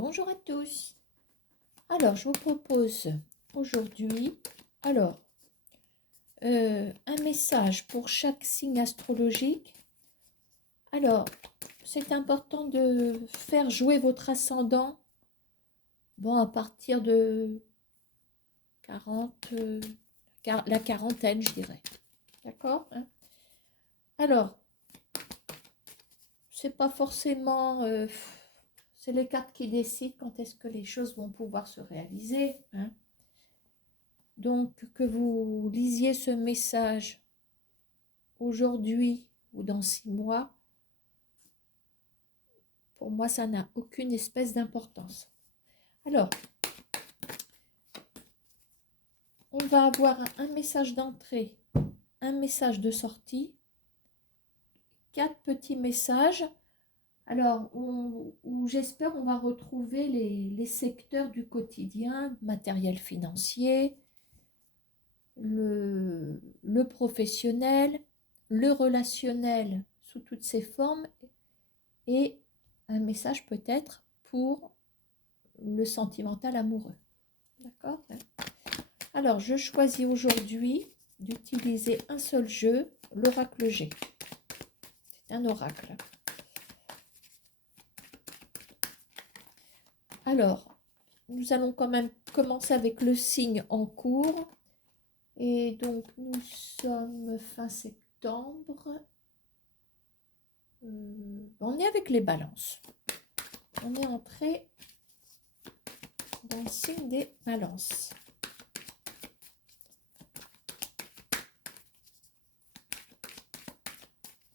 Bonjour à tous. Alors, je vous propose aujourd'hui, un message pour chaque signe astrologique. Alors, c'est important de faire jouer votre ascendant, bon, à partir de 40, la quarantaine, je dirais. D'accord, hein? Alors, c'est pas forcément... c'est les cartes qui décident quand est-ce que les choses vont pouvoir se réaliser, hein. Donc, que vous lisiez ce message aujourd'hui ou dans 6 mois, pour moi, ça n'a aucune espèce d'importance. Alors, on va avoir un message d'entrée, un message de sortie, 4 petits messages. Alors, où j'espère on va retrouver les secteurs du quotidien, matériel financier, le professionnel, le relationnel sous toutes ses formes et un message peut-être pour le sentimental amoureux. D'accord? Alors, je choisis aujourd'hui d'utiliser un seul jeu, l'oracle G. C'est un oracle. Alors, nous allons quand même commencer avec le signe en cours. Et donc, nous sommes fin septembre. On est avec les balances. On est entré dans le signe des balances.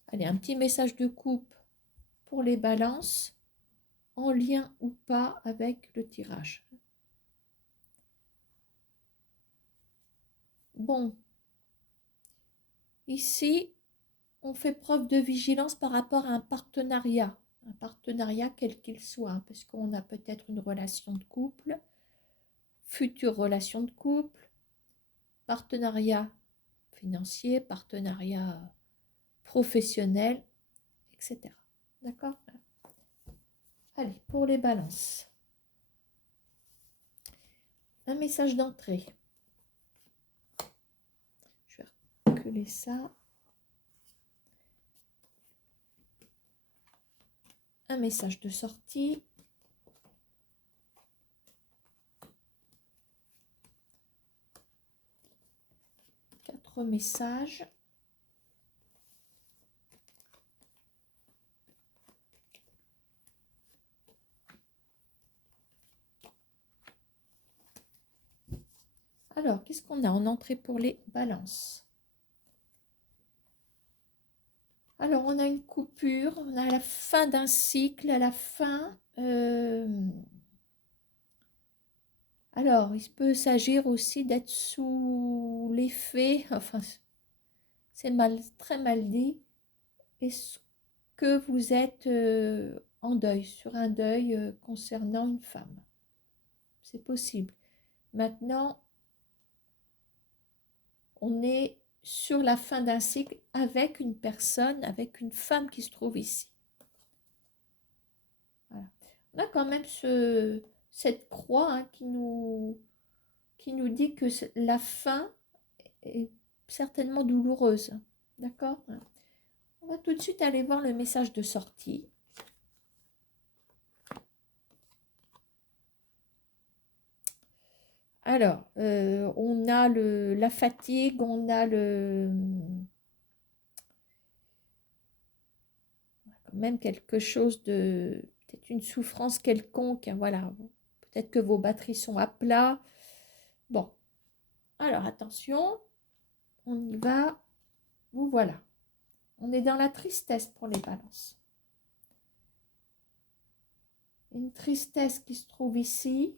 Allez, un petit message de coupe pour les balances, en lien ou pas avec le tirage. Bon, ici, on fait preuve de vigilance par rapport à un partenariat quel qu'il soit, parce qu'on a peut-être une relation de couple, future relation de couple, partenariat financier, partenariat professionnel, etc. D'accord? Allez, pour les balances. Un message d'entrée. Je vais reculer ça. Un message de sortie. Quatre messages. Alors, qu'est-ce qu'on a en entrée pour les balances? Alors, on a une coupure, on a la fin d'un cycle, à la fin. Alors, il peut s'agir aussi d'être sous l'effet, enfin, c'est très mal dit, est-ce que vous êtes en deuil, sur un deuil concernant une femme? C'est possible. Maintenant, on est sur la fin d'un cycle avec une personne, avec une femme qui se trouve ici. Voilà. On a quand même cette croix, hein, qui nous dit que la fin est certainement douloureuse. D'accord? On va tout de suite aller voir le message de sortie. Alors, on a la fatigue, on a quand même quelque chose de... peut-être une souffrance quelconque, hein, voilà. Peut-être que vos batteries sont à plat. Bon, alors attention, on y va. Vous voilà. On est dans la tristesse pour les balances. Une tristesse qui se trouve ici.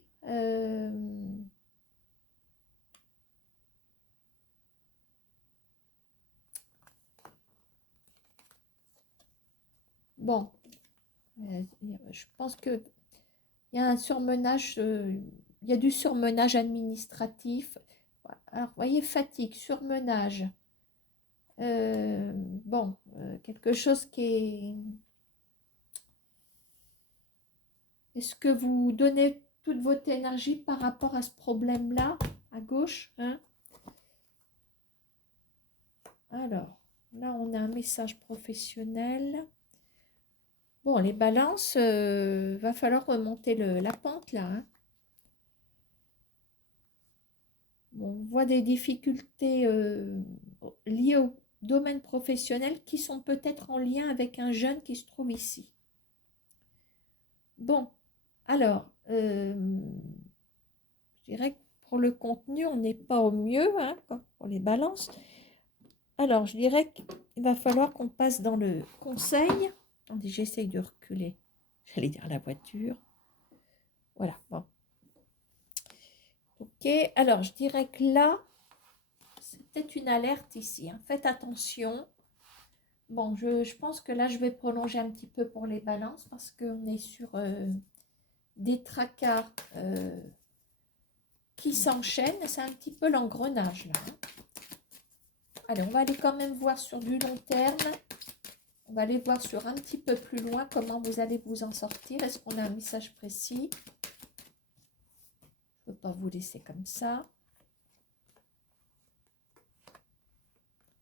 Bon, je pense que il y a un surmenage, il y a du surmenage administratif. Alors, vous voyez, fatigue, surmenage. Bon, quelque chose qui est... Est-ce que vous donnez toute votre énergie par rapport à ce problème-là, à gauche, hein? Alors, là, on a un message professionnel. Bon, les balances, va falloir remonter la pente, là, hein. Bon, on voit des difficultés liées au domaine professionnel qui sont peut-être en lien avec un jeune qui se trouve ici. Bon, alors, je dirais que pour le contenu, on n'est pas au mieux, hein, pour les balances. Alors, je dirais qu'il va falloir qu'on passe dans le conseil. Attendez, j'essaye de reculer. J'allais dire la voiture. Voilà, bon. Ok, alors je dirais que là, c'est peut-être une alerte ici, hein. Faites attention. Bon, je pense que là, je vais prolonger un petit peu pour les balances parce qu'on est sur des tracas qui s'enchaînent. C'est un petit peu l'engrenage, là, hein. Allez, on va aller quand même voir sur du long terme. On va aller voir sur un petit peu plus loin comment vous allez vous en sortir. Est-ce qu'on a un message précis? Je ne peux pas vous laisser comme ça.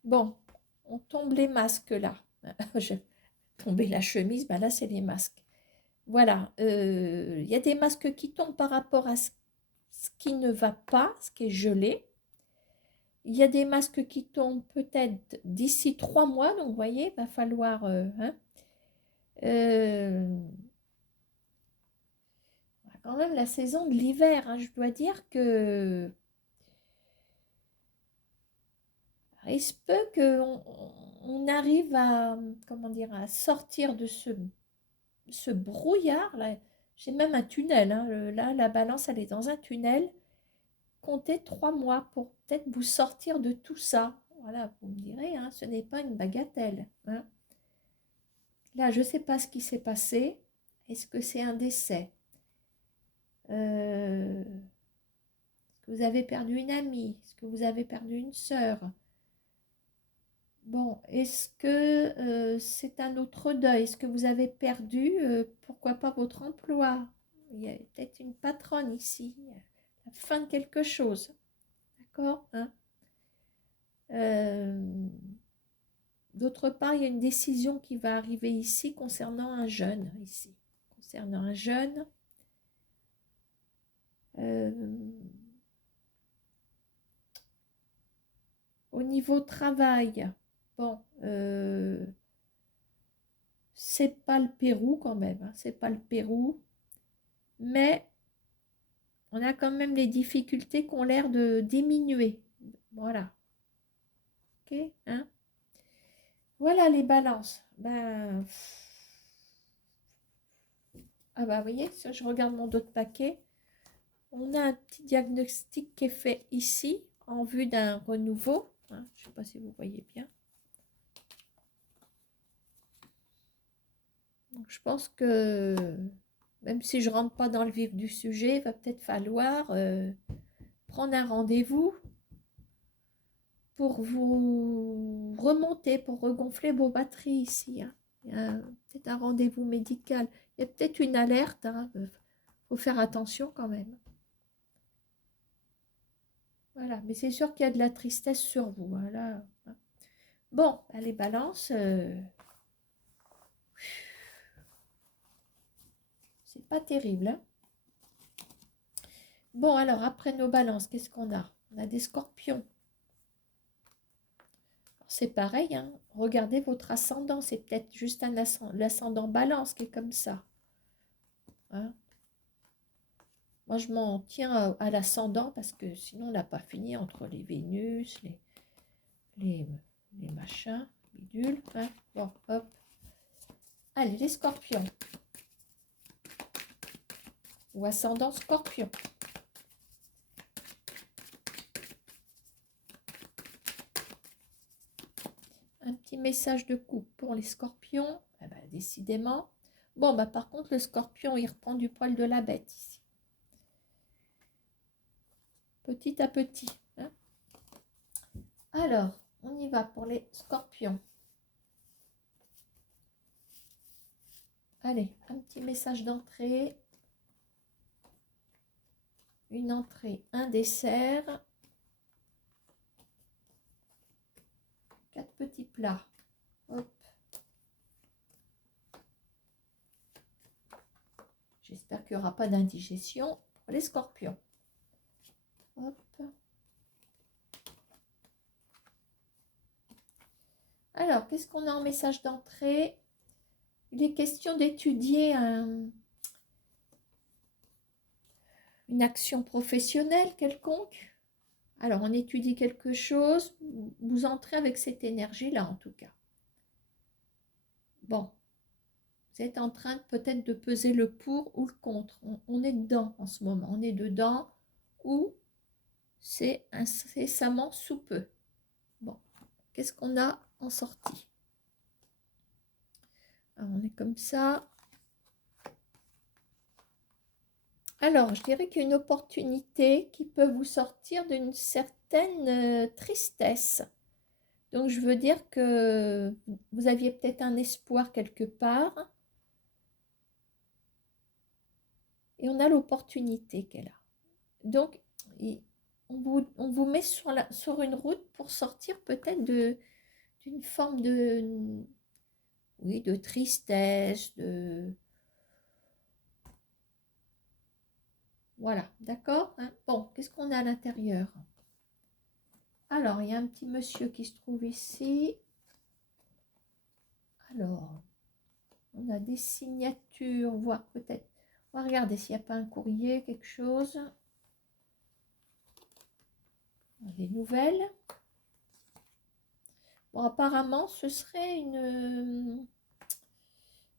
Bon, on tombe les masques là. J'ai tombé la chemise, ben là c'est les masques. Voilà, il y a des masques qui tombent par rapport à ce qui ne va pas, ce qui est gelé. Il y a des masques qui tombent peut-être d'ici 3 mois, donc vous voyez, il va falloir... hein, quand même la saison de l'hiver, hein, je dois dire que il se peut qu'on arrive à, comment dire, à sortir de ce brouillard là. J'ai même un tunnel, hein. Là, la balance, elle est dans un tunnel. Comptez 3 mois pour peut-être vous sortir de tout ça. Voilà, vous me direz, hein, ce n'est pas une bagatelle, hein. Là, je ne sais pas ce qui s'est passé. Est-ce que c'est un décès? Est-ce que vous avez perdu une amie? Est-ce que vous avez perdu une sœur? Bon, est-ce que c'est un autre deuil? Est-ce que vous avez perdu, pourquoi pas, votre emploi? Il y a peut-être une patronne ici, la fin de quelque chose, d'accord, hein? D'autre part, il y a une décision qui va arriver ici concernant un jeune, ici, concernant un jeune. Au niveau travail, bon, c'est pas le Pérou quand même, hein, c'est pas le Pérou, mais on a quand même les difficultés qui ont l'air de diminuer. Voilà. Ok, hein? Voilà les balances. Ben, ah bah, vous voyez, si je regarde mon autre paquet, on a un petit diagnostic qui est fait ici en vue d'un renouveau, hein. Je ne sais pas si vous voyez bien. Donc, je pense que même si je ne rentre pas dans le vif du sujet, il va peut-être falloir prendre un rendez-vous pour vous remonter, pour regonfler vos batteries ici, hein. Il y a peut-être un rendez-vous médical. Il y a peut-être une alerte, hein. Faut faire attention quand même. Voilà, mais c'est sûr qu'il y a de la tristesse sur vous. Voilà. Bon, les balances, c'est pas terrible, hein. Bon, alors, après nos balances, qu'est-ce qu'on a? On a des scorpions. C'est pareil, hein. Regardez votre ascendant. C'est peut-être juste l'ascendant balance qui est comme ça, hein. Moi, je m'en tiens à l'ascendant parce que sinon, on n'a pas fini entre les Vénus, les machins, bidules, hein. Bon, hop. Allez, les scorpions. Ou ascendant scorpion. Un petit message de coupe pour les scorpions. Eh ben, décidément. Bon, bah, par contre, le scorpion, il reprend du poil de la bête ici. Petit à petit, hein. Alors, on y va pour les scorpions. Allez, un petit message d'entrée. une entrée, un dessert, 4 petits plats. Hop. J'espère qu'il n'y aura pas d'indigestion pour les scorpions. Hop. Alors, qu'est-ce qu'on a en message d'entrée? Il est question d'étudier une action professionnelle quelconque. Alors, on étudie quelque chose, vous entrez avec cette énergie-là en tout cas. Bon, vous êtes en train peut-être de peser le pour ou le contre. On est dedans en ce moment, on est dedans ou c'est incessamment sous peu. Bon, qu'est-ce qu'on a en sortie? Alors, on est comme ça. Alors, je dirais qu'il y a une opportunité qui peut vous sortir d'une certaine tristesse. Donc, je veux dire que vous aviez peut-être un espoir quelque part. Et on a l'opportunité qu'elle a. Donc, on vous met sur une route pour sortir peut-être d'une forme oui, de tristesse, Voilà, d'accord, hein? Bon, qu'est-ce qu'on a à l'intérieur? Alors, il y a un petit monsieur qui se trouve ici. Alors, on a des signatures, voire peut-être... On va regarder s'il n'y a pas un courrier, quelque chose. Des nouvelles. Bon, apparemment, ce serait une...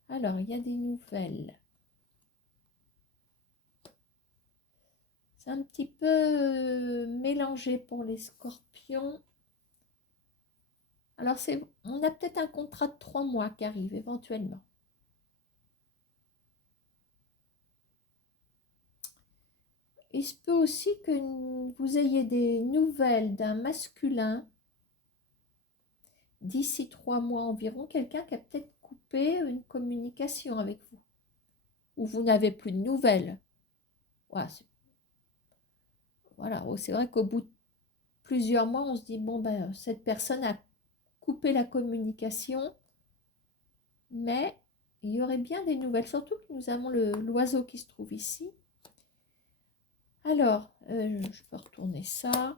Alors, il y a des nouvelles. C'est un petit peu mélangé pour les scorpions. Alors, on a peut-être un contrat de 3 mois qui arrive éventuellement. Il se peut aussi que vous ayez des nouvelles d'un masculin d'ici 3 mois environ, quelqu'un qui a peut-être coupé une communication avec vous. Ou vous n'avez plus de nouvelles. Voilà, c'est vrai qu'au bout de plusieurs mois, on se dit, bon, ben, cette personne a coupé la communication, mais il y aurait bien des nouvelles, surtout que nous avons l'oiseau qui se trouve ici. Alors, je peux retourner ça.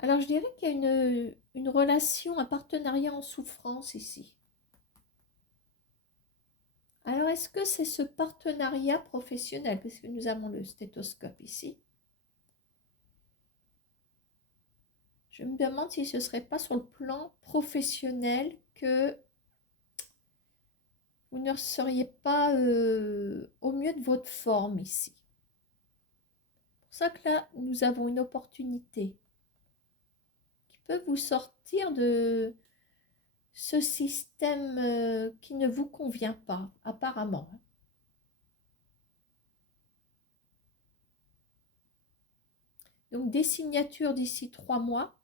Alors, je dirais qu'il y a une relation, un partenariat en souffrance ici. Alors, est-ce que c'est ce partenariat professionnel, puisque nous avons le stéthoscope ici? Je me demande si ce ne serait pas sur le plan professionnel que vous ne seriez pas au mieux de votre forme ici. C'est pour ça que là, nous avons une opportunité qui peut vous sortir de ce système qui ne vous convient pas, apparemment. Donc, des signatures d'ici 3 mois.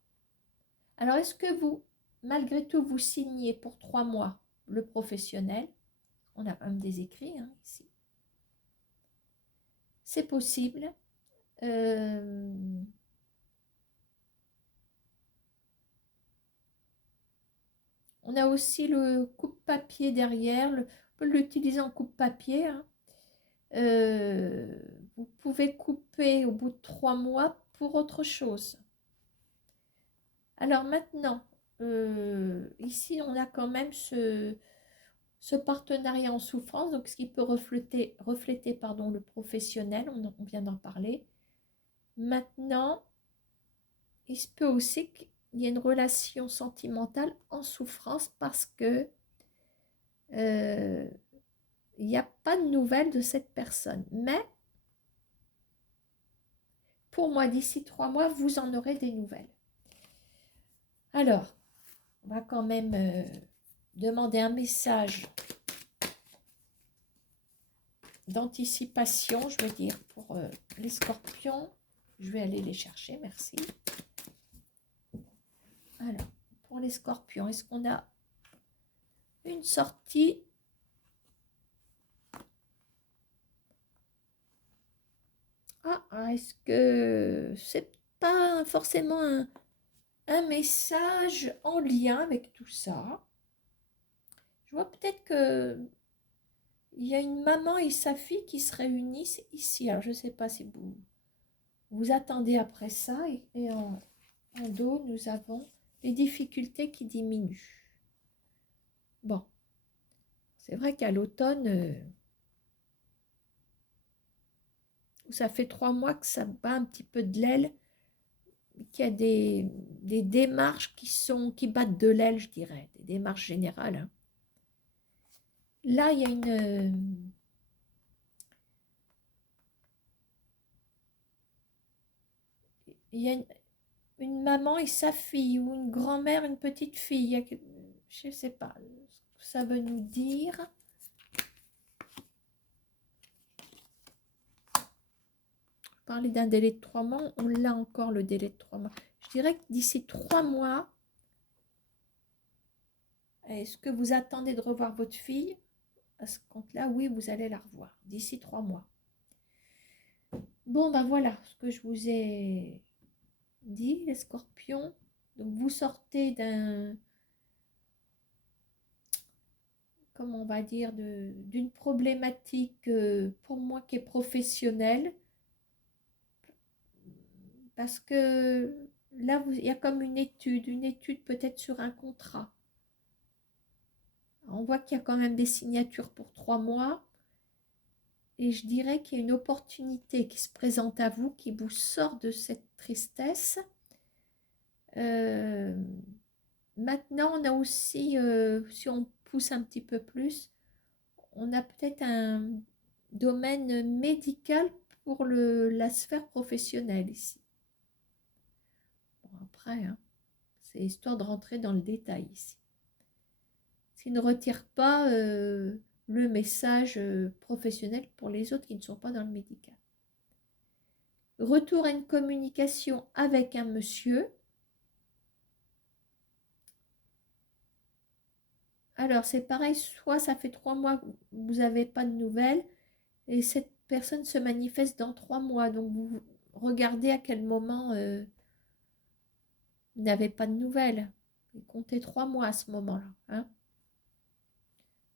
Alors, est-ce que vous, malgré tout, vous signez pour 3 mois le professionnel? On a même des écrits ici. C'est possible. On a aussi le coupe-papier derrière. On peut l'utiliser en coupe-papier. Vous pouvez couper au bout de 3 mois pour autre chose. Alors maintenant, ici, on a quand même ce partenariat en souffrance, donc ce qui peut refléter le professionnel, on vient d'en parler. Maintenant, il se peut aussi qu'il y ait une relation sentimentale en souffrance parce que il n'y a pas de nouvelles de cette personne. Mais pour moi, d'ici 3 mois, vous en aurez des nouvelles. Alors, on va quand même demander un message d'anticipation, je veux dire, pour les scorpions. Je vais aller les chercher, merci. Alors, pour les scorpions, est-ce qu'on a une sortie? est-ce que c'est pas forcément un message en lien avec tout ça? Je vois peut-être que il y a une maman et sa fille qui se réunissent ici. Alors, je ne sais pas si vous attendez après ça. Et en dos, nous avons les difficultés qui diminuent. Bon, c'est vrai qu'à l'automne, ça fait 3 mois que ça bat un petit peu de l'aile, qu'il y a des démarches qui battent de l'aile, je dirais, des démarches générales, hein. Là, il y a une maman et sa fille, ou une grand-mère, une petite fille. Je ne sais pas ce que ça veut nous dire. Parler d'un délai de 3 mois, on l'a encore le délai de 3 mois. Je dirais que d'ici 3 mois, est-ce que vous attendez de revoir votre fille? À ce compte-là, oui, vous allez la revoir d'ici 3 mois. Bon, ben voilà ce que je vous ai dit, les scorpions. Donc, vous sortez comment on va dire, d'une problématique pour moi qui est professionnelle. Parce que là, il y a comme une étude peut-être sur un contrat. On voit qu'il y a quand même des signatures pour 3 mois. Et je dirais qu'il y a une opportunité qui se présente à vous, qui vous sort de cette tristesse. Maintenant, on a aussi, si on pousse un petit peu plus, on a peut-être un domaine médical pour la sphère professionnelle ici. Bon, après, hein, c'est histoire de rentrer dans le détail ici. Ce qui ne retire pas le message professionnel pour les autres qui ne sont pas dans le médical. Retour à une communication avec un monsieur. Alors, c'est pareil, soit ça fait 3 mois que vous n'avez pas de nouvelles et cette personne se manifeste dans 3 mois. Donc, vous regardez à quel moment vous n'avez pas de nouvelles. Vous comptez 3 mois à ce moment-là, hein.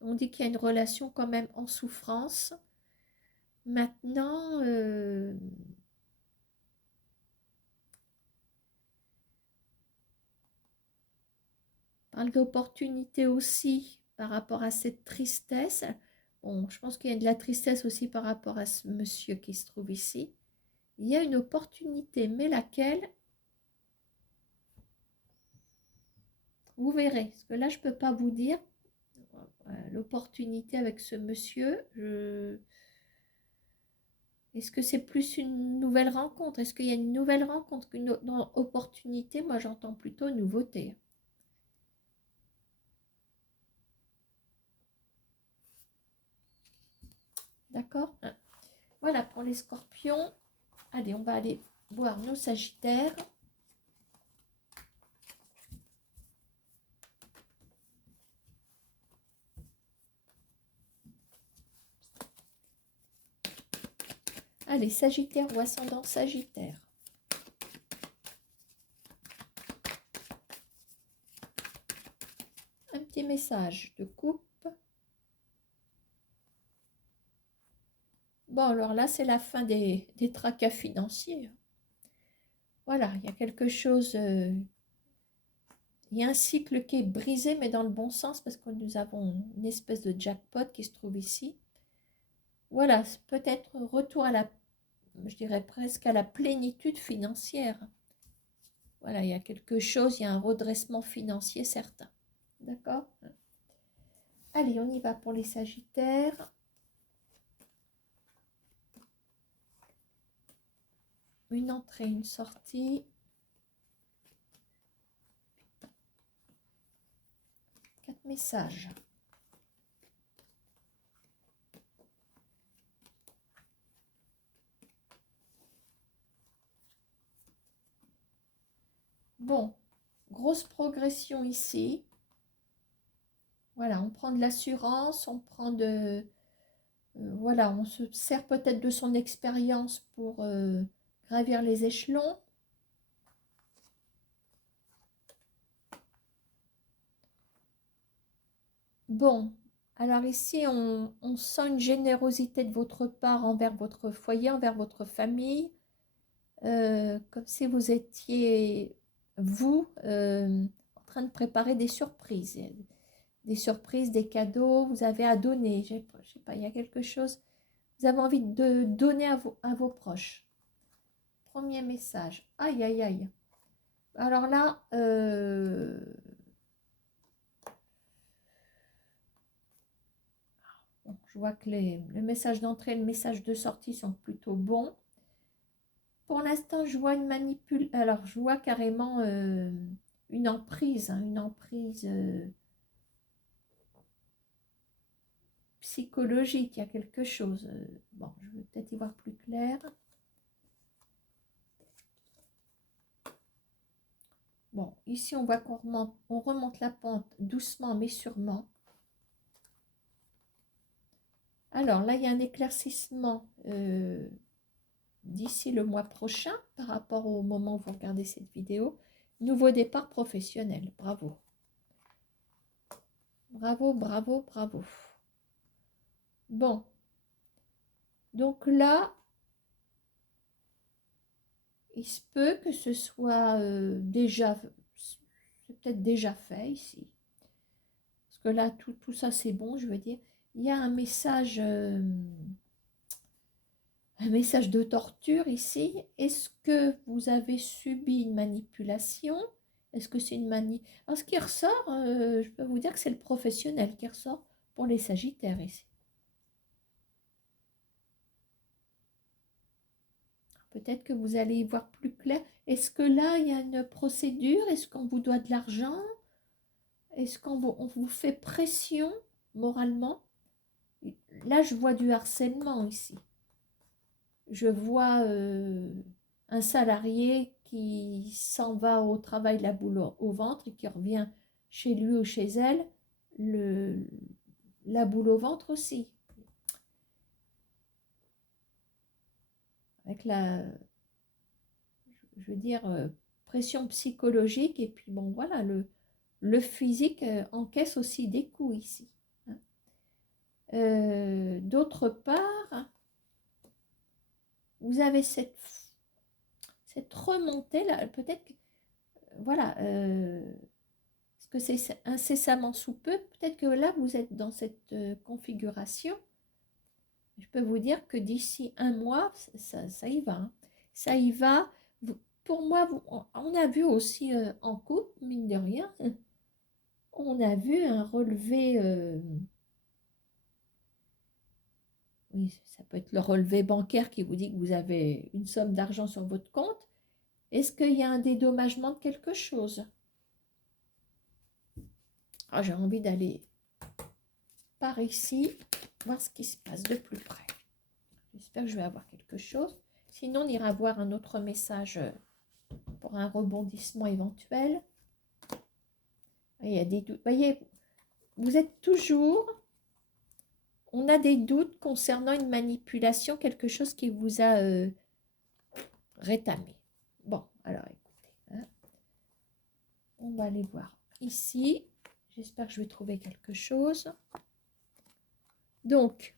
On dit qu'il y a une relation quand même en souffrance. Maintenant, parle d'opportunité aussi par rapport à cette tristesse. Bon, je pense qu'il y a de la tristesse aussi par rapport à ce monsieur qui se trouve ici. Il y a une opportunité, mais laquelle? Vous verrez. Parce que là, je ne peux pas vous dire l'opportunité avec ce monsieur. Est-ce que c'est plus une nouvelle rencontre? Est-ce qu'il y a une nouvelle rencontre qu'une opportunité? Moi, j'entends plutôt nouveauté. D'accord? Voilà pour les scorpions. Allez, on va aller voir nos sagittaires. Allez, sagittaire ou ascendant sagittaire. Un petit message de coupe. Bon, alors là, c'est la fin des tracas financiers. Voilà, il y a quelque chose, il y a un cycle qui est brisé, mais dans le bon sens, parce que nous avons une espèce de jackpot qui se trouve ici. Voilà, peut-être retour à je dirais presque à la plénitude financière. Voilà, il y a quelque chose, il y a un redressement financier certain. D'accord? Allez, on y va pour les sagittaires. Une entrée, une sortie. 4 messages. Bon, grosse progression ici. Voilà, on prend de l'assurance, on prend voilà, on se sert peut-être de son expérience pour gravir les échelons. Bon, alors ici, on sent une générosité de votre part envers votre foyer, envers votre famille, comme si vous étiez, vous, en train de préparer des surprises, des cadeaux, vous avez à donner, je sais pas, il y a quelque chose, vous avez envie de donner à vos proches. Premier message, aïe, aïe, aïe. Alors là, bon, je vois que le message d'entrée et le message de sortie sont plutôt bons. Pour l'instant, je vois une manipulation. Alors, je vois carrément une emprise, hein, une emprise psychologique. Il y a quelque chose. Bon, je vais peut-être y voir plus clair. Bon, ici, on voit on remonte la pente doucement mais sûrement. Alors là, il y a un éclaircissement d'ici le mois prochain par rapport au moment où vous regardez cette vidéo. Nouveau départ professionnel. Bravo. Bravo, bravo, bravo. Bon. Donc là, il se peut que ce soit déjà, c'est peut-être déjà fait ici. Parce que là, tout ça, c'est bon, je veux dire. Il y a un message de torture ici. Est-ce que vous avez subi une manipulation? Est-ce que c'est une Alors, ce qui ressort, je peux vous dire que c'est le professionnel qui ressort pour les Sagittaires ici. Peut-être que vous allez y voir plus clair. Est-ce que là, il y a une procédure? Est-ce qu'on vous doit de l'argent? Est-ce on vous fait pression moralement? Là, je vois du harcèlement ici. Je vois un salarié qui s'en va au travail la boule au ventre et qui revient chez lui ou chez elle, la boule au ventre aussi. Avec je veux dire, pression psychologique et puis bon, voilà, le physique encaisse aussi des coups ici. Hein. D'autre part, vous avez cette remontée là, peut-être que, voilà, parce que c'est incessamment sous peu, peut-être que là vous êtes dans cette configuration. Je peux vous dire que d'ici un mois, ça y va. Hein. Ça y va. Pour moi, on a vu aussi en couple, mine de rien, on a vu un relevé. Oui, ça peut être le relevé bancaire qui vous dit que vous avez une somme d'argent sur votre compte. Est-ce qu'il y a un dédommagement de quelque chose? Ah, j'ai envie d'aller par ici, voir ce qui se passe de plus près. J'espère que je vais avoir quelque chose. Sinon, on ira voir un autre message pour un rebondissement éventuel. Il y a des doutes. Voyez, vous êtes toujours... On a des doutes concernant une manipulation, quelque chose qui vous a rétamé. Bon, alors écoutez. Hein. On va aller voir ici. J'espère que je vais trouver quelque chose. Donc,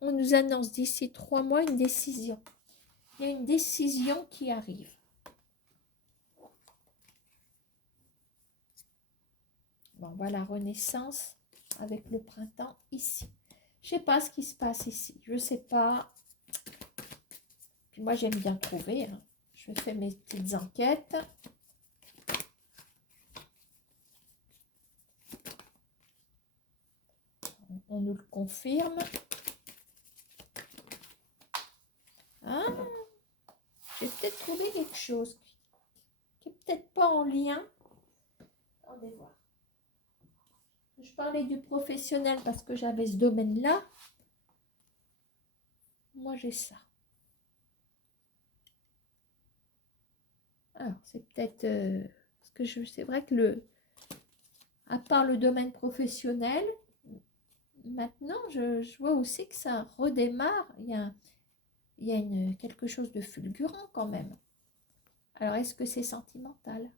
on nous annonce d'ici 3 mois une décision. Il y a une décision qui arrive. Bon, voilà, renaissance avec le printemps ici. Je ne sais pas ce qui se passe ici. Je ne sais pas. Puis moi, j'aime bien trouver. Hein. Je fais mes petites enquêtes. On nous le confirme. Hein? J'ai peut-être trouvé quelque chose qui n'est peut-être pas en lien. Attendez voir. Je parlais du professionnel parce que j'avais ce domaine-là. Moi, j'ai ça. Alors, c'est peut-être... parce que c'est vrai que à part le domaine professionnel, maintenant, je vois aussi que ça redémarre. Il il y a quelque chose de fulgurant quand même. Alors, est-ce que c'est sentimental?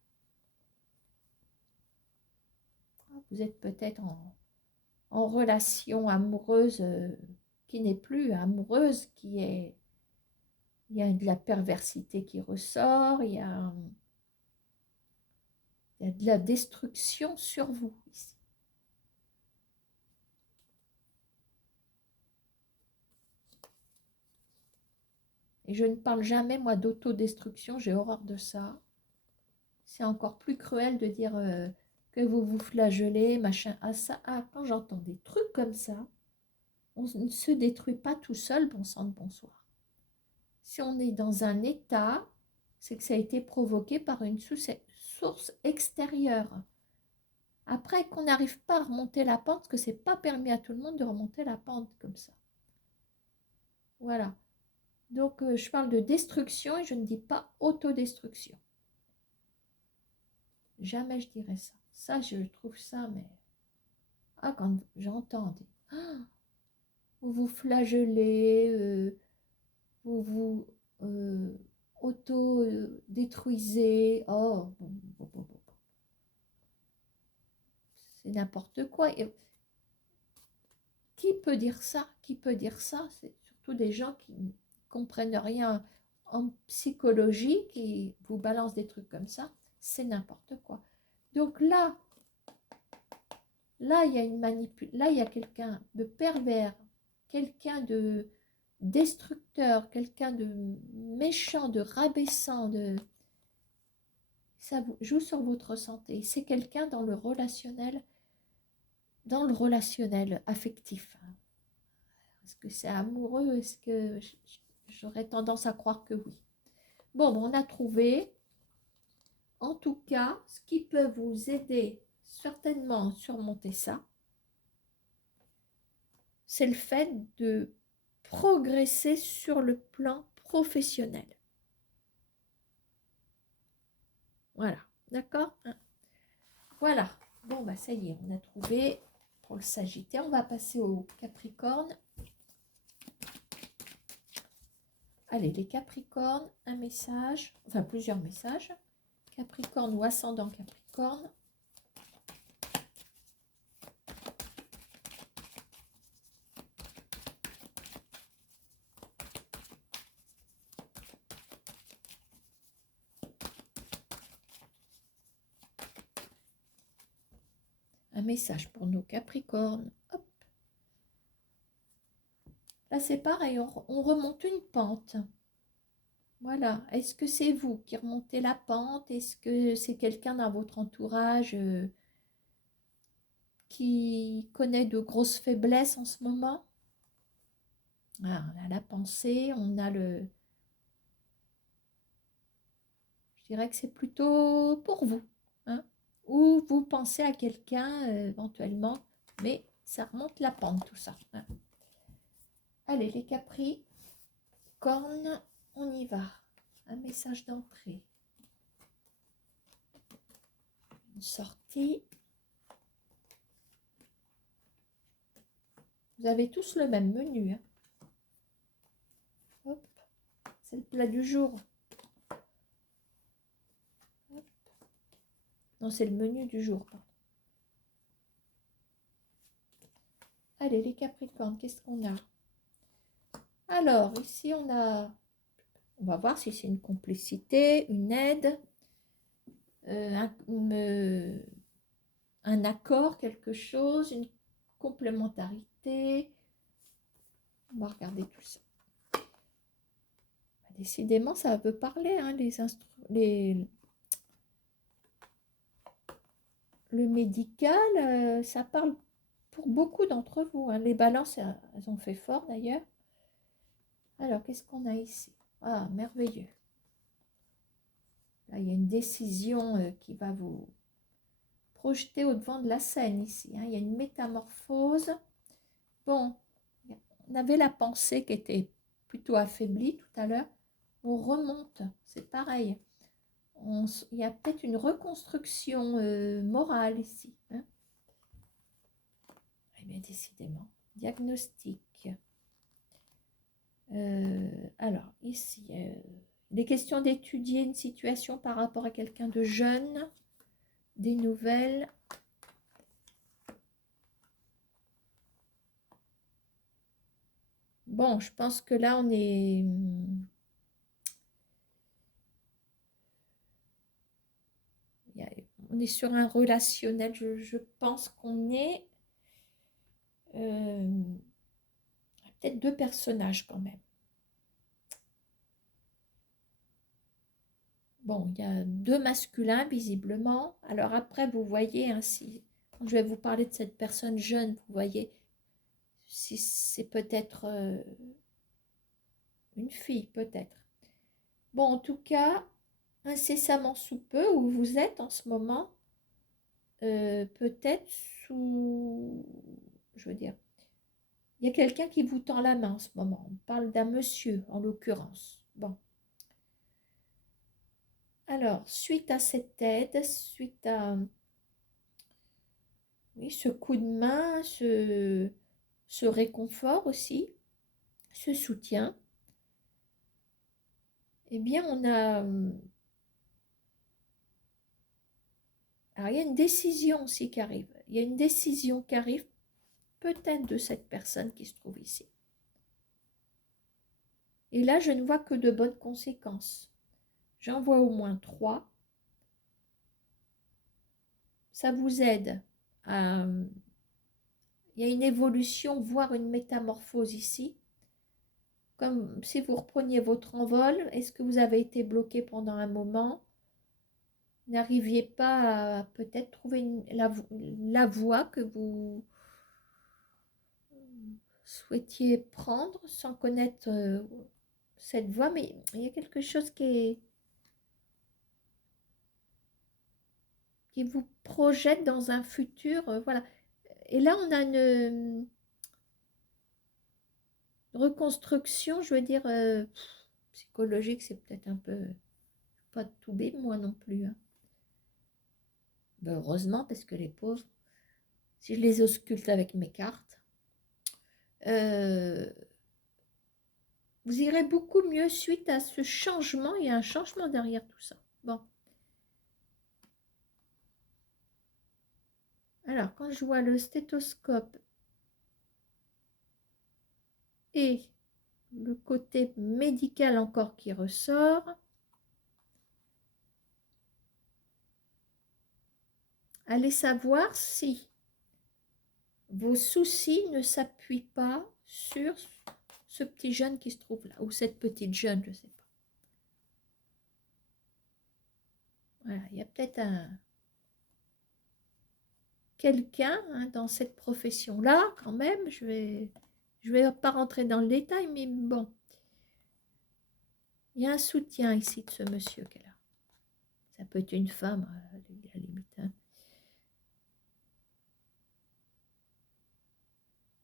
Vous êtes peut-être en relation amoureuse qui n'est plus amoureuse, il y a de la perversité qui ressort, il y a de la destruction sur vous ici. Et je ne parle jamais, moi, d'autodestruction, j'ai horreur de ça. C'est encore plus cruel de dire que vous vous flagellez, machin. Ah, ça, quand j'entends des trucs comme ça, on ne se détruit pas tout seul, bon sang de bonsoir. Si on est dans un état, c'est que ça a été provoqué par une source extérieure. Après, qu'on n'arrive pas à remonter la pente, parce que c'est pas permis à tout le monde de remonter la pente comme ça. Voilà. Donc, je parle de destruction et je ne dis pas autodestruction. Jamais je dirais ça. Ça, je trouve ça, mais... Ah, quand j'entends des... Ah, vous vous flagellez, vous vous auto-détruisez. Oh, bon. C'est n'importe quoi. Et qui peut dire ça? Qui peut dire ça? C'est surtout des gens qui ne comprennent rien en psychologie, qui vous balancent des trucs comme ça. C'est n'importe quoi. Donc là, il y a une manipulation. Là, il y a quelqu'un de pervers, quelqu'un de destructeur, quelqu'un de méchant, de rabaissant, ça joue sur votre santé. C'est quelqu'un dans le relationnel affectif. Est-ce que c'est amoureux? Est-ce que j'aurais tendance à croire que oui? Bon, on a trouvé, en tout cas, ce qui peut vous aider certainement à surmonter ça, c'est le fait de progresser sur le plan professionnel. Voilà, d'accord? Voilà, bon, bah ça y est, on a trouvé pour le Sagittaire. On va passer au Capricorne. Allez, les Capricornes, un message, enfin plusieurs messages. Capricorne ou ascendant Capricorne. Un message pour nos Capricornes. Hop. Là, c'est pareil, on remonte une pente. Voilà. Est-ce que c'est vous qui remontez la pente? Est-ce que c'est quelqu'un dans votre entourage qui connaît de grosses faiblesses en ce moment? Ah, on a la pensée, on a le... Je dirais que c'est plutôt pour vous. Hein, ou vous pensez à quelqu'un éventuellement, mais ça remonte la pente tout ça. Hein. Allez, les Capricornes, on y va. Un message d'entrée. Une sortie. Vous avez tous le même menu. Hein. Hop, c'est le plat du jour. Hop. Non, c'est le menu du jour. Pardon. Allez, les Capricornes, qu'est-ce qu'on a? Alors, ici, on va voir si c'est une complicité, une aide, un accord, quelque chose, une complémentarité. On va regarder tout ça. Décidément, ça veut parler, hein, le médical, ça parle pour beaucoup d'entre vous. Hein. Les balances, elles ont fait fort d'ailleurs. Alors, qu'est-ce qu'on a ici? Ah, merveilleux. Là, il y a une décision qui va vous projeter au devant de la scène ici. Hein. Il y a une métamorphose. Bon, on avait la pensée qui était plutôt affaiblie tout à l'heure. On remonte, c'est pareil. Il y a peut-être une reconstruction morale ici. Hein. Eh bien, décidément. Diagnostic. Alors, ici, il est question d'étudier une situation par rapport à quelqu'un de jeune, des nouvelles. Bon, je pense que là, on est sur un relationnel. Je pense qu'on est peut-être deux personnages quand même. Bon, il y a deux masculins visiblement. Alors après, vous voyez ainsi, quand je vais vous parler de cette personne jeune, vous voyez, si c'est peut-être une fille, peut-être. Bon, en tout cas, incessamment sous peu, où vous êtes en ce moment, peut-être sous, je veux dire, il y a quelqu'un qui vous tend la main en ce moment. On parle d'un monsieur, en l'occurrence. Bon. Alors, suite à cette aide, suite à oui, ce coup de main, ce réconfort aussi, ce soutien, eh bien, on a... Alors, il y a une décision aussi qui arrive. Il y a une décision qui arrive peut-être de cette personne qui se trouve ici. Et là, je ne vois que de bonnes conséquences. J'en vois au moins 3. Ça vous aide à... Il y a une évolution, voire une métamorphose ici. Comme si vous repreniez votre envol. Est-ce que vous avez été bloqué pendant un moment? N'arriviez pas à peut-être trouver la voie que vous souhaitiez prendre sans connaître cette voie, mais il y a quelque chose qui vous projette dans un futur, voilà. Et là, on a une reconstruction, je veux dire, psychologique, c'est peut-être un peu pas de tout bé, moi non plus, hein. Ben, heureusement, parce que les pauvres, si je les ausculte avec mes cartes, euh, vous irez beaucoup mieux suite à ce changement. Il y a un changement derrière tout ça. Bon. Alors, quand je vois le stéthoscope et le côté médical encore qui ressort, allez savoir si vos soucis ne s'appuient pas sur ce petit jeune qui se trouve là, ou cette petite jeune, je ne sais pas. Voilà, il y a peut-être quelqu'un hein, dans cette profession-là, quand même, je vais pas rentrer dans le détail, mais bon, il y a un soutien ici de ce monsieur qu'elle a. Ça peut être une femme, à la limite, hein.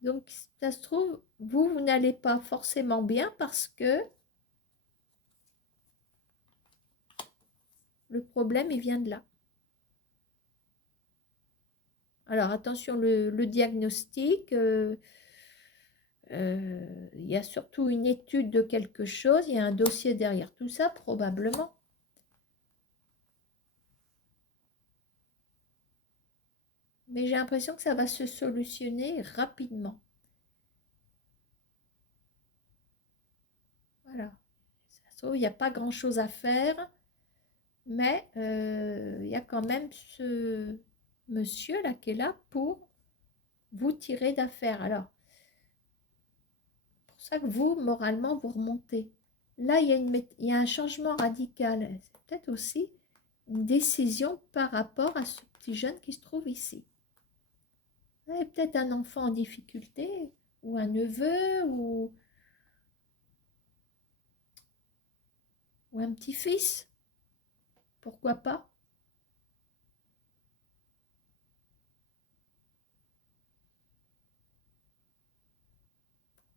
Donc, ça se trouve, vous n'allez pas forcément bien parce que le problème, il vient de là. Alors, attention, le diagnostic, il y a surtout une étude de quelque chose, il y a un dossier derrière tout ça, probablement. Mais j'ai l'impression que ça va se solutionner rapidement. Voilà. Ça se trouve, il n'y a pas grand-chose à faire, mais il y a quand même ce monsieur-là qui est là pour vous tirer d'affaire. Alors, c'est pour ça que vous, moralement, vous remontez. Là, il y a un changement radical. C'est peut-être aussi une décision par rapport à ce petit jeune qui se trouve ici. Vous avez peut-être un enfant en difficulté, ou un neveu, ou un petit-fils. Pourquoi pas?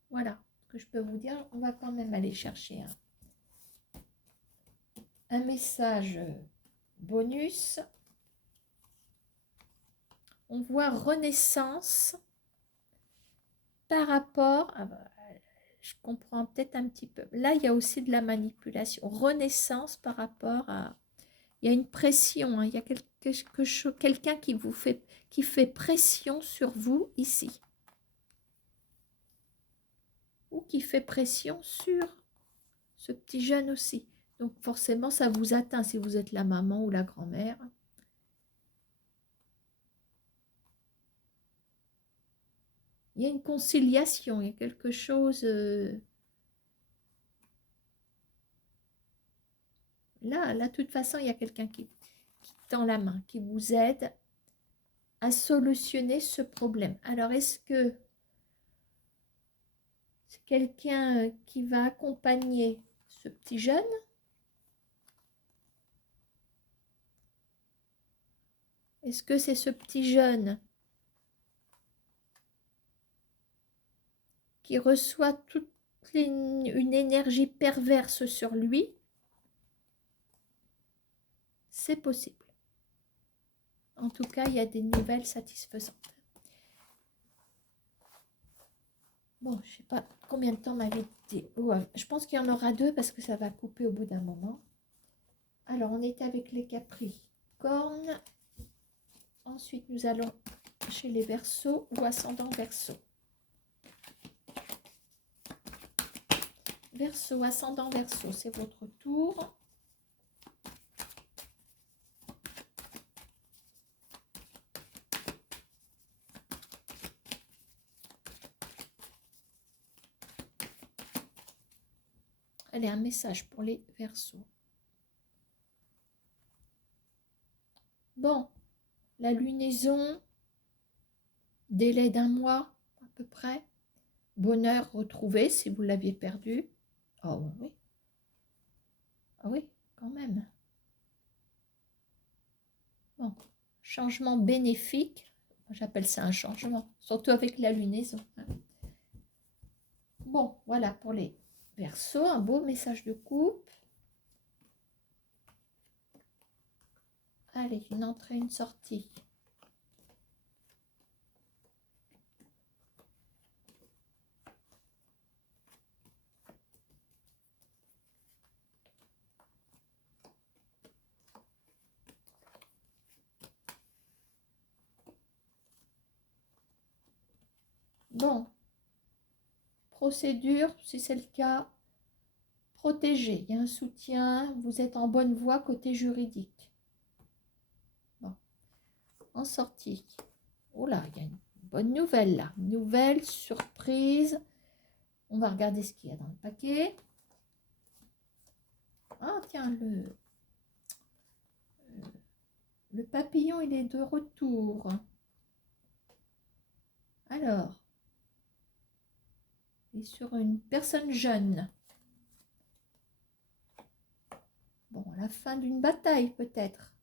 Voilà ce que je peux vous dire. On va quand même aller chercher un message bonus. On voit renaissance par rapport à je comprends peut-être un petit peu. Là, il y a aussi de la manipulation. Renaissance par rapport à... Il y a une pression, hein, il y a quelque chose, quelqu'un qui fait pression sur vous ici. Ou qui fait pression sur ce petit jeune aussi. Donc forcément, ça vous atteint si vous êtes la maman ou la grand-mère. Il y a une conciliation, il y a quelque chose... Là, de toute façon, il y a quelqu'un qui tend la main, qui vous aide à solutionner ce problème. Alors, est-ce que c'est quelqu'un qui va accompagner ce petit jeune? Est-ce que c'est ce petit jeune qui reçoit une énergie perverse sur lui? C'est possible. En tout cas, il y a des nouvelles satisfaisantes. Bon, je ne sais pas combien de temps ma vidéo. Je pense qu'il y en aura 2 parce que ça va couper au bout d'un moment. Alors, on était avec les Capricornes. Ensuite, nous allons chez les Verseaux ou ascendant Verseau. Verseau, ascendant Verseau, c'est votre tour. Allez, un message pour les Verseaux. Bon, la lunaison, délai d'1 mois à peu près. Bonheur retrouvé si vous l'aviez perdu. Oh oui. Ah oui, quand même. Bon, changement bénéfique. J'appelle ça un changement, surtout avec la lunaison. Bon, voilà pour les Verseaux, un beau message de coupe. Allez, une entrée, une sortie. Bon, procédure, si c'est le cas, protégé. Il y a un soutien, vous êtes en bonne voie côté juridique. Bon, en sortie. Oh là, il y a une bonne nouvelle là. Nouvelle, surprise. On va regarder ce qu'il y a dans le paquet. Ah tiens, le papillon, il est de retour. Alors, il est sur une personne jeune. Bon, la fin d'une bataille peut-être.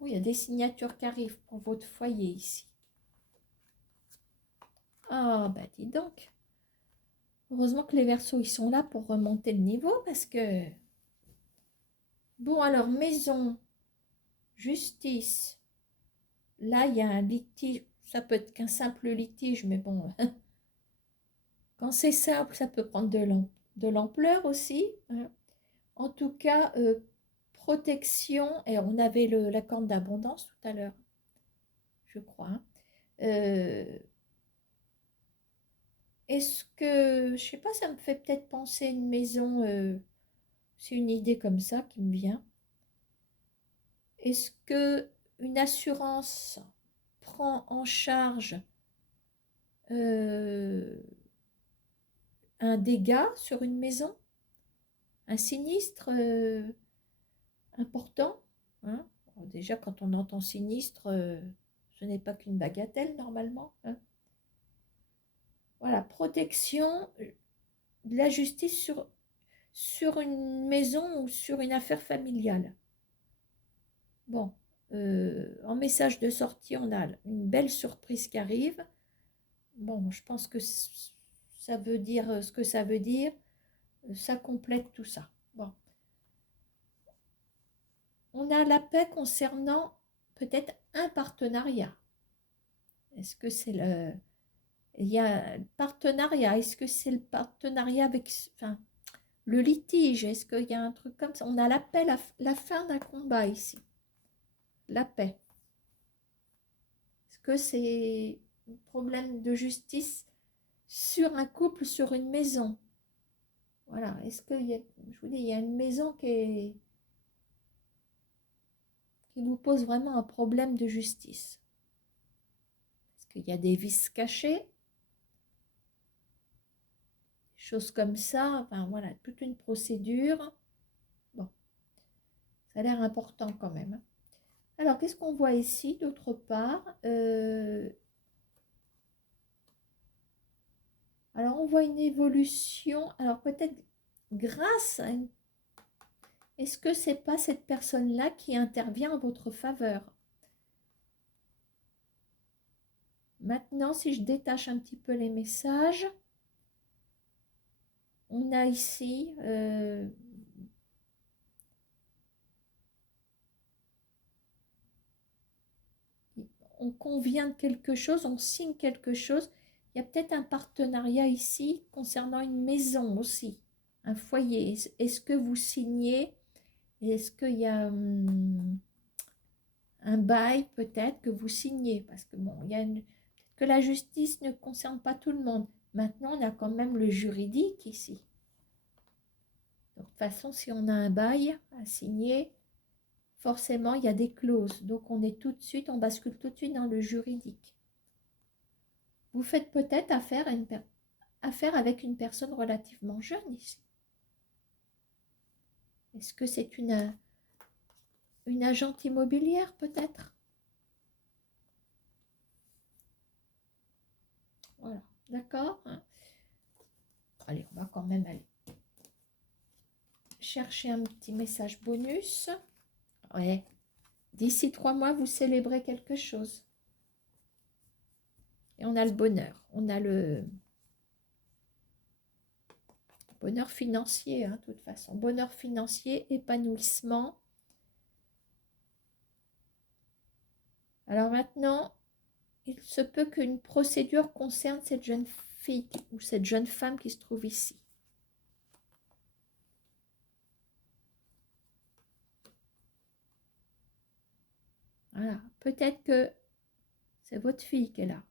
Oui, il y a des signatures qui arrivent pour votre foyer ici. Ah, bah dis donc. Heureusement que les Verseaux, ils sont là pour remonter le niveau parce que... Bon, alors, maison, justice. Là, il y a un litige. Ça peut être qu'un simple litige, mais bon... Quand c'est simple, ça peut prendre de l'ampleur aussi. Hein. En tout cas, protection, et on avait la corne d'abondance tout à l'heure, je crois. Hein. Est-ce que, je sais pas, ça me fait peut-être penser à une maison, c'est une idée comme ça qui me vient. Est-ce que une assurance prend en charge un dégât sur une maison, un sinistre important, hein? Bon, déjà, quand on entend sinistre, ce n'est pas qu'une bagatelle normalement. Hein. Voilà, protection de la justice sur une maison ou sur une affaire familiale. Bon, en message de sortie, on a une belle surprise qui arrive. Bon, je pense que ça veut dire ce que ça veut dire. Ça complète tout ça. Bon. On a la paix concernant peut-être un partenariat. Est-ce que c'est Il y a le partenariat. Est-ce que c'est le partenariat avec, enfin, le litige? Est-ce qu'il y a un truc comme ça? On a la paix, la fin d'un combat ici. La paix. Est-ce que c'est un problème de justice sur un couple, sur une maison? Voilà. Est-ce qu'il y a, je vous dis, il y a une maison qui vous pose vraiment un problème de justice? Est-ce qu'il y a des vices cachés? Choses comme ça. Enfin, voilà, toute une procédure. Bon, ça a l'air important quand même. Alors, qu'est-ce qu'on voit ici d'autre part? Alors, on voit une évolution. Alors, peut-être grâce à une... Est-ce que c'est pas cette personne-là qui intervient en votre faveur? Maintenant, si je détache un petit peu les messages, on a ici... on convient de quelque chose, on signe quelque chose. Il y a peut-être un partenariat ici concernant une maison aussi, un foyer. Est-ce que vous signez? Est-ce qu'il y a un bail peut-être que vous signez? Parce que bon, il y a que la justice ne concerne pas tout le monde. Maintenant, on a quand même le juridique ici. Donc, de toute façon, si on a un bail à signer, forcément, il y a des clauses. Donc, on est tout de suite, on bascule tout de suite dans le juridique. Vous faites peut-être affaire avec une personne relativement jeune ici. Est-ce que c'est une agente immobilière peut-être? Voilà, d'accord. Allez, on va quand même aller chercher un petit message bonus. Ouais. D'ici 3 mois, vous célébrez quelque chose. Et on a le bonheur. On a le bonheur financier, hein, de toute façon. Bonheur financier, épanouissement. Alors maintenant, il se peut qu'une procédure concerne cette jeune fille ou cette jeune femme qui se trouve ici. Voilà. Peut-être que c'est votre fille qui est là.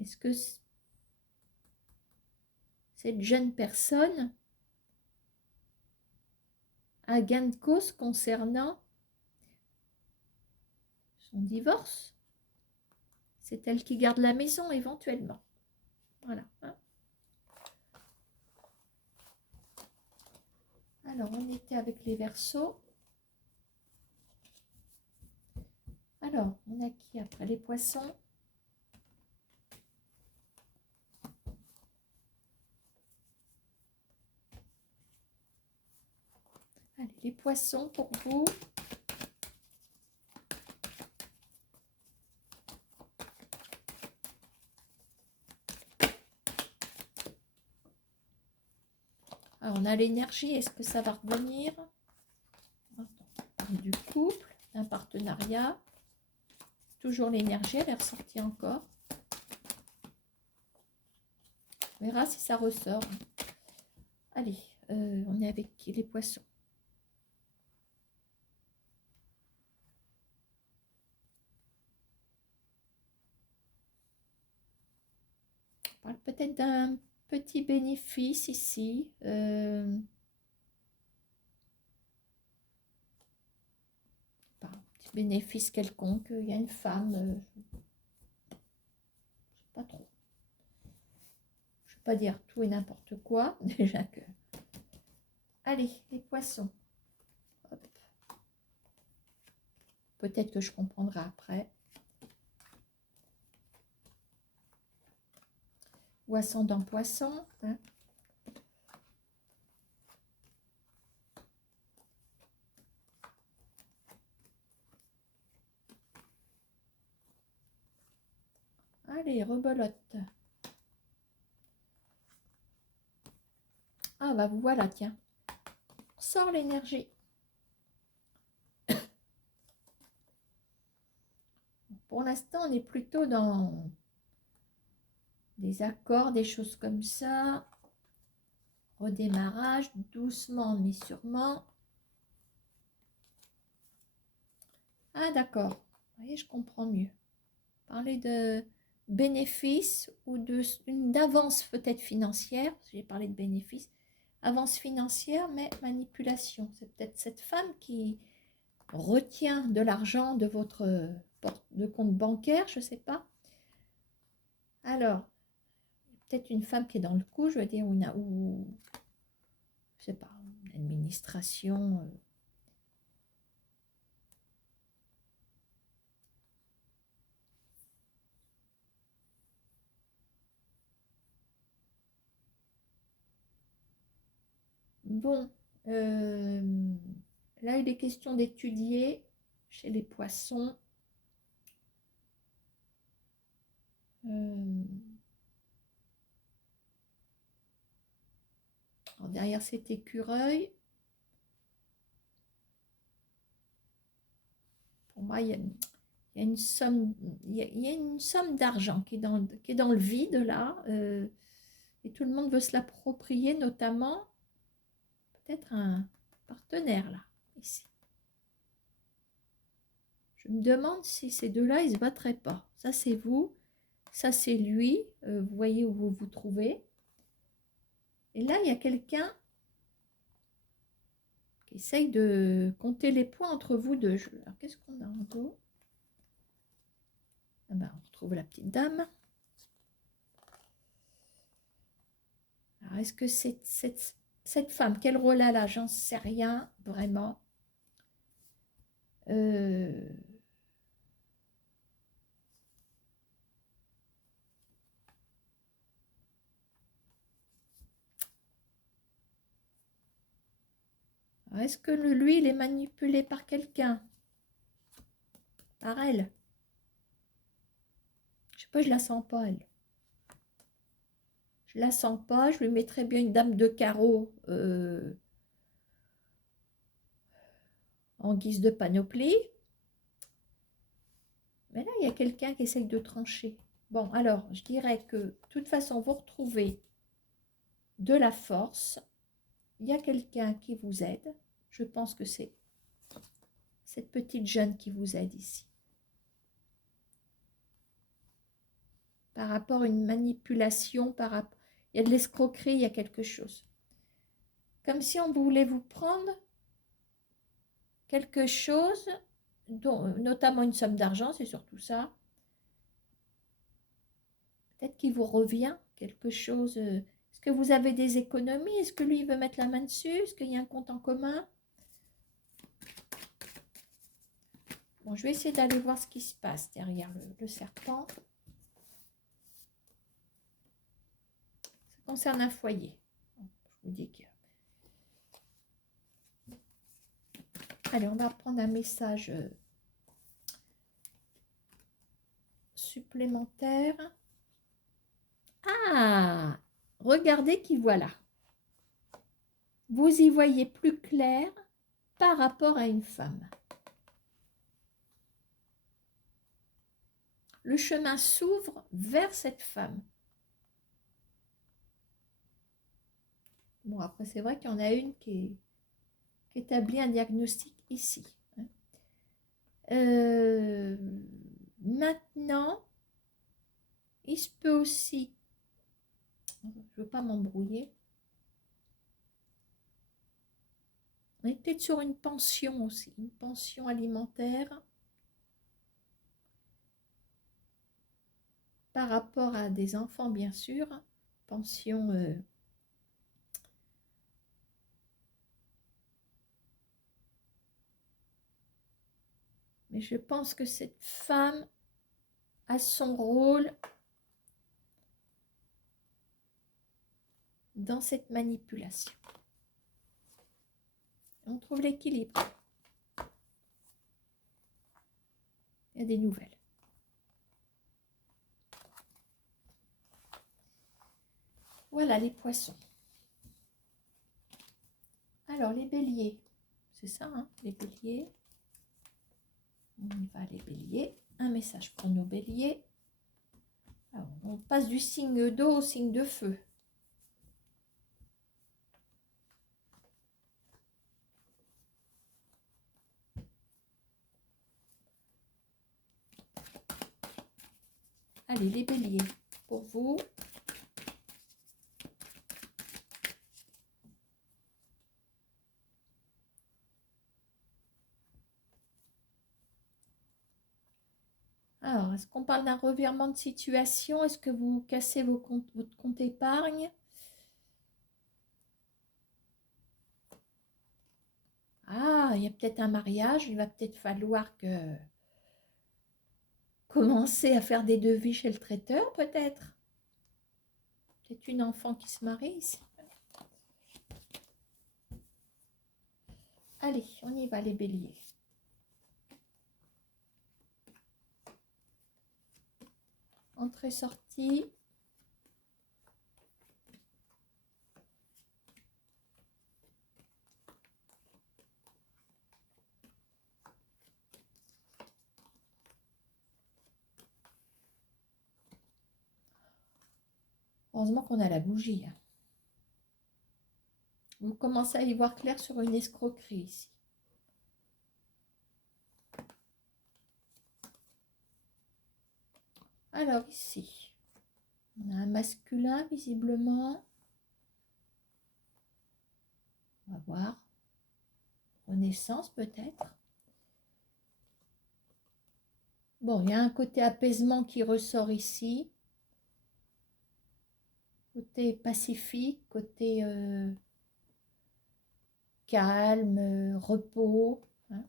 Est-ce que cette jeune personne a gain de cause concernant son divorce? C'est elle qui garde la maison éventuellement. Voilà. Alors, on était avec les Verseaux. Alors, on a qui après? Les Poissons. Allez, les Poissons pour vous. Alors, on a l'énergie. Est-ce que ça va revenir? Du couple, d'un partenariat. Toujours l'énergie, elle est ressortie encore. On verra si ça ressort. Allez, on est avec les Poissons. On parle peut-être d'un petit bénéfice ici. Un petit bénéfice quelconque. Il y a une femme. Je ne sais pas trop. Je ne vais pas dire tout et n'importe quoi. Déjà que... Allez, les Poissons. Peut-être que je comprendrai après. Ou ascendant Poisson. Hein. Allez, rebelote. Ah bah voilà, tiens. On sort l'énergie. Pour l'instant, on est plutôt dans des accords, des choses comme ça. Redémarrage, doucement mais sûrement. Ah d'accord, vous voyez, je comprends mieux. Parler de bénéfices ou d'avance peut-être financière, j'ai parlé de bénéfices, avance financière mais manipulation. C'est peut-être cette femme qui retient de l'argent de votre de compte bancaire, je ne sais pas. Alors, peut-être une femme qui est dans le coup, je veux dire, ou je sais pas, une administration. Bon, là, il est question d'étudier chez les poissons. Derrière cet écureuil, pour moi, il y a une somme, il y a une somme d'argent qui est dans le vide là, et tout le monde veut se l'approprier, notamment peut-être un partenaire là, ici. Je me demande si ces deux-là, ils ne se battraient pas. Ça, c'est vous, ça, c'est lui, vous voyez où vous vous trouvez. Et là, il y a quelqu'un qui essaye de compter les points entre vous deux. Alors, qu'est-ce qu'on a en dos? Ah ben, on retrouve la petite dame. Alors, est-ce que cette femme, quel rôle elle a? J'en sais rien, vraiment. Est-ce que lui, il est manipulé par quelqu'un? Par elle? Je sais pas, je la sens pas, elle. Je la sens pas, je lui mettrais bien une dame de carreau en guise de panoplie. Mais là, il y a quelqu'un qui essaye de trancher. Bon, alors, je dirais que, de toute façon, vous retrouvez de la force. Il y a quelqu'un qui vous aide. Je pense que c'est cette petite jeune qui vous aide ici. Par rapport à une manipulation, il y a de l'escroquerie, il y a quelque chose. Comme si on voulait vous prendre quelque chose, notamment une somme d'argent, c'est surtout ça. Peut-être qu'il vous revient quelque chose. Est-ce que vous avez des économies? Est-ce que lui veut mettre la main dessus? Est-ce qu'il y a un compte en commun? Bon, je vais essayer d'aller voir ce qui se passe derrière le serpent. Ça concerne un foyer. Je vous dis que... Allez, on va prendre un message supplémentaire. Ah, regardez qui voilà. Vous y voyez plus clair par rapport à une femme. Le chemin s'ouvre vers cette femme. Bon, après, c'est vrai qu'il y en a une qui établit un diagnostic ici. Maintenant, il se peut aussi, je ne veux pas m'embrouiller, on est peut-être sur une pension aussi, une pension alimentaire par rapport à des enfants, bien sûr, pension mais je pense que cette femme a son rôle dans cette manipulation. On trouve l'équilibre. Il y a des nouvelles. Voilà les poissons. Alors les béliers, c'est ça, hein, les béliers. On y va les béliers. un message pour nos béliers. Alors, on passe du signe d'eau au signe de feu. Allez, les béliers, pour vous. Alors, est-ce qu'on parle d'un revirement de situation? Est-ce que vous cassez votre compte épargne? Ah, il y a peut-être un mariage. Il va peut-être falloir que commencer à faire des devis chez le traiteur, peut-être. C'est une enfant qui se marie ici. Allez, on y va les béliers. Entrée-sortie. Heureusement qu'on a la bougie. Vous commencez à y voir clair sur une escroquerie ici. Alors ici, on a un masculin visiblement. On va voir. Renaissance peut-être. Bon, il y a un côté apaisement qui ressort ici. Côté pacifique, côté calme, repos. Hein.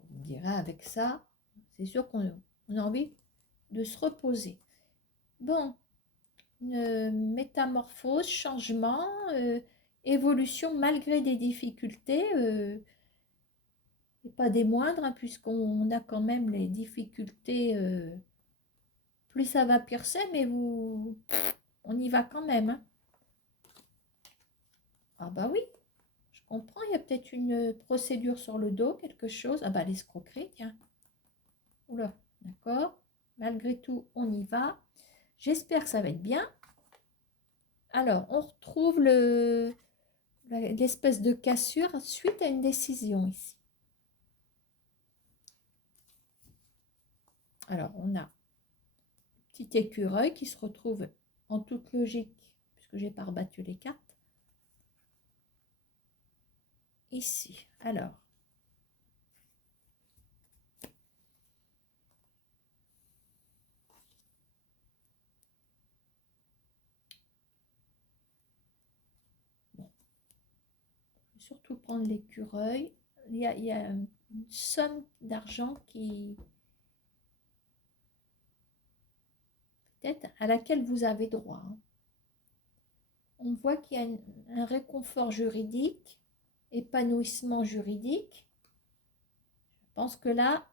On dirait avec ça, c'est sûr qu'on a envie de se reposer. Bon, une métamorphose, changement, évolution malgré des difficultés, et pas des moindres, hein, puisqu'on a quand même les difficultés. Plus ça va, pire c'est, mais on y va quand même. Hein. Ah bah oui, je comprends, il y a peut-être une procédure sur le dos, quelque chose. Ah bah l'escroquerie, tiens. Oula, d'accord. Malgré tout, on y va. J'espère que ça va être bien. Alors, on retrouve l'espèce de cassure suite à une décision ici. Alors, on a un petit écureuil qui se retrouve en toute logique, puisque j'ai pas rebattu les cartes. Ici, alors. Bon. Je vais surtout prendre l'écureuil. Il y a une somme d'argent qui... peut-être à laquelle vous avez droit. Hein. On voit qu'il y a un réconfort juridique, épanouissement juridique. Je pense que là,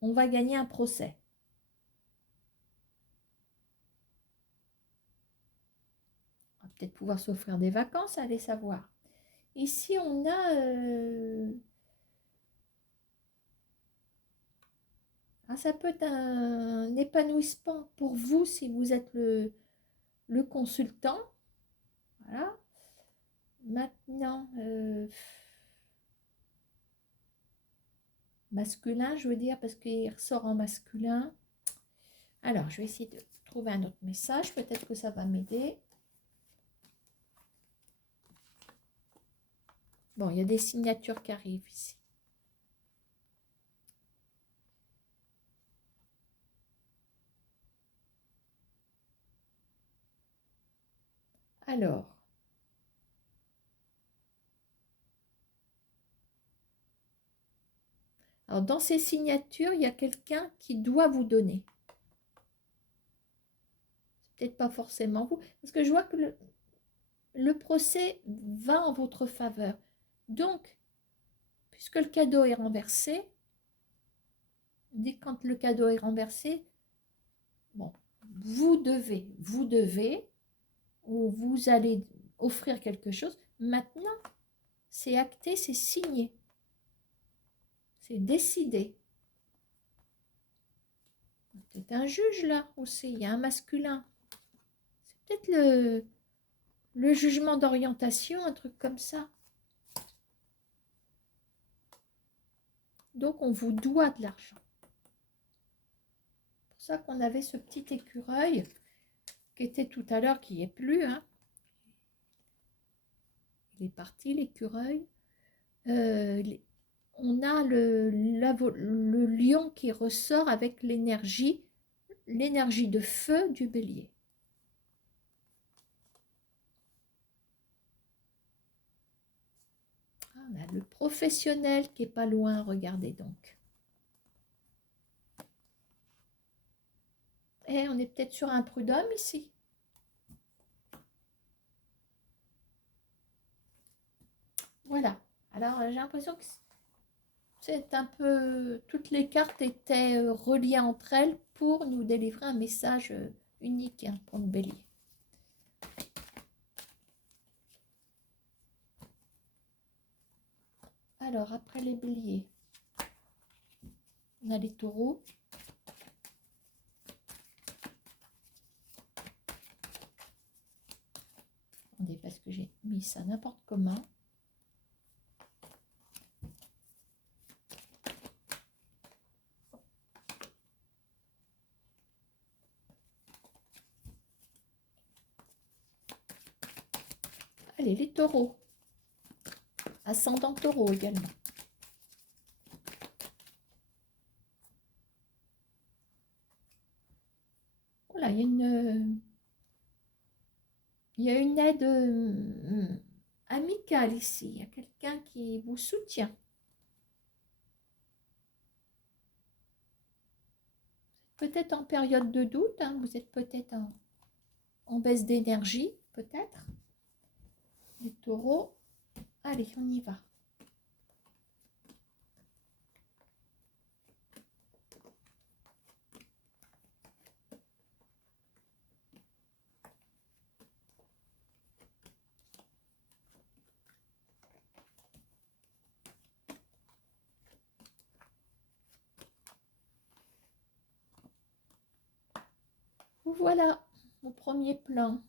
on va gagner un procès. On va peut-être pouvoir s'offrir des vacances, allez savoir. Ici, on a... ça peut être un épanouissement pour vous si vous êtes le consultant. Voilà. Maintenant, masculin, je veux dire, parce qu'il ressort en masculin. Alors, je vais essayer de trouver un autre message. Peut-être que ça va m'aider. Bon, il y a des signatures qui arrivent ici. Alors, dans ces signatures, il y a quelqu'un qui doit vous donner. C'est peut-être pas forcément vous, parce que je vois que le procès va en votre faveur. Donc, puisque le cadeau est renversé, dès quand le cadeau est renversé, bon, vous devez, ou vous allez offrir quelque chose. Maintenant, c'est acté, c'est signé. C'est décidé. peut-être un juge là aussi, il y a un masculin. C'est peut-être le jugement d'orientation, un truc comme ça. Donc on vous doit de l'argent. C'est pour ça qu'on avait ce petit écureuil qui était tout à l'heure, qui n'est plus. Hein. Il est parti, l'écureuil. On a le lion qui ressort avec l'énergie de feu du bélier. Ah, on a le professionnel qui est pas loin, regardez donc. Et on est peut-être sur un prud'homme ici. Voilà. Alors j'ai l'impression que c'est un peu... Toutes les cartes étaient reliées entre elles pour nous délivrer un message unique hein, pour le bélier. Alors, après les béliers, on a les taureaux. Attendez, parce que j'ai mis ça n'importe comment. Allez, les taureaux. Ascendant taureau également. Voilà, il y a une aide amicale ici. Il y a quelqu'un qui vous soutient. Peut-être en période de doute, hein, vous êtes peut-être en baisse d'énergie, peut-être. Les taureaux. Allez, on y va. Voilà, mon premier plan.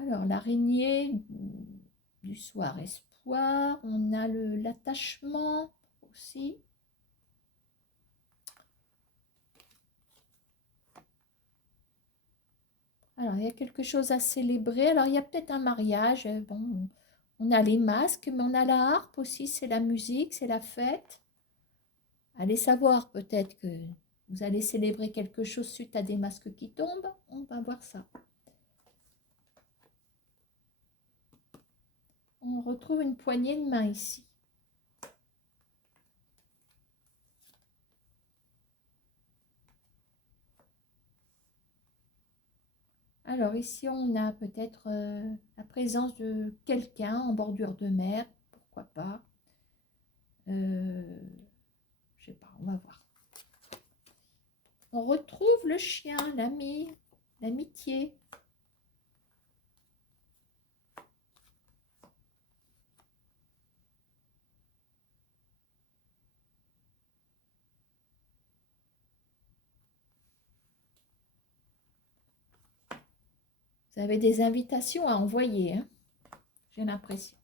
Alors, l'araignée du soir espoir. On a l'attachement aussi. Alors, il y a quelque chose à célébrer. Alors, il y a peut-être un mariage. Bon, on a les masques, mais on a la harpe aussi. C'est la musique, c'est la fête. Allez savoir peut-être que vous allez célébrer quelque chose suite à des masques qui tombent. On va voir ça. On retrouve une poignée de main ici. Alors ici, on a peut-être la présence de quelqu'un en bordure de mer. Pourquoi pas. Je sais pas, on va voir. On retrouve le chien, l'ami, l'amitié. Vous avez des invitations à envoyer, hein, j'ai l'impression.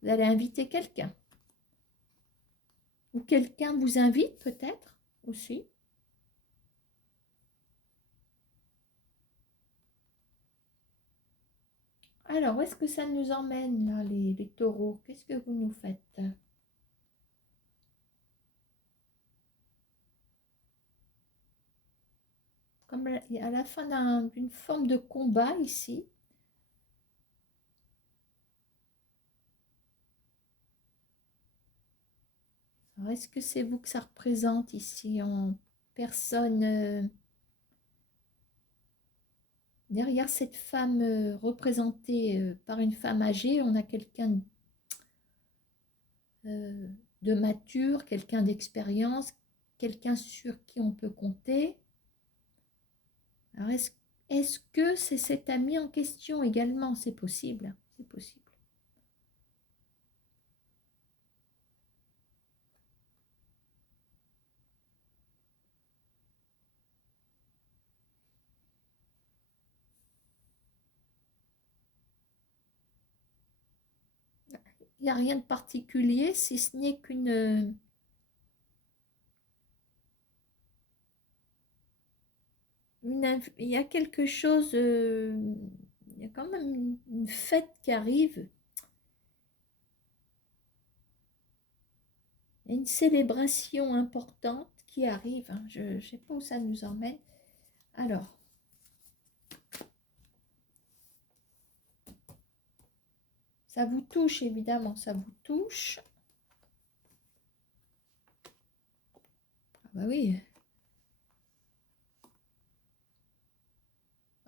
Vous allez inviter quelqu'un. Ou quelqu'un vous invite peut-être aussi. Alors, où est-ce que ça nous emmène, là, les taureaux? Qu'est-ce que vous nous faites? Comme à la fin d'une forme de combat ici. Alors, est-ce que c'est vous que ça représente ici en personne derrière cette femme représentée par une femme âgée, on a quelqu'un de mature, quelqu'un d'expérience, quelqu'un sur qui on peut compter. Alors, est-ce que c'est cet ami en question également? C'est possible, c'est possible. Il n'y a rien de particulier, si ce n'est qu'une... il y a quelque chose... il y a quand même une fête qui arrive. Il y a une célébration importante qui arrive. Hein. Je ne sais pas où ça nous emmène. Alors... Ça vous touche, évidemment, ça vous touche. Ah bah oui.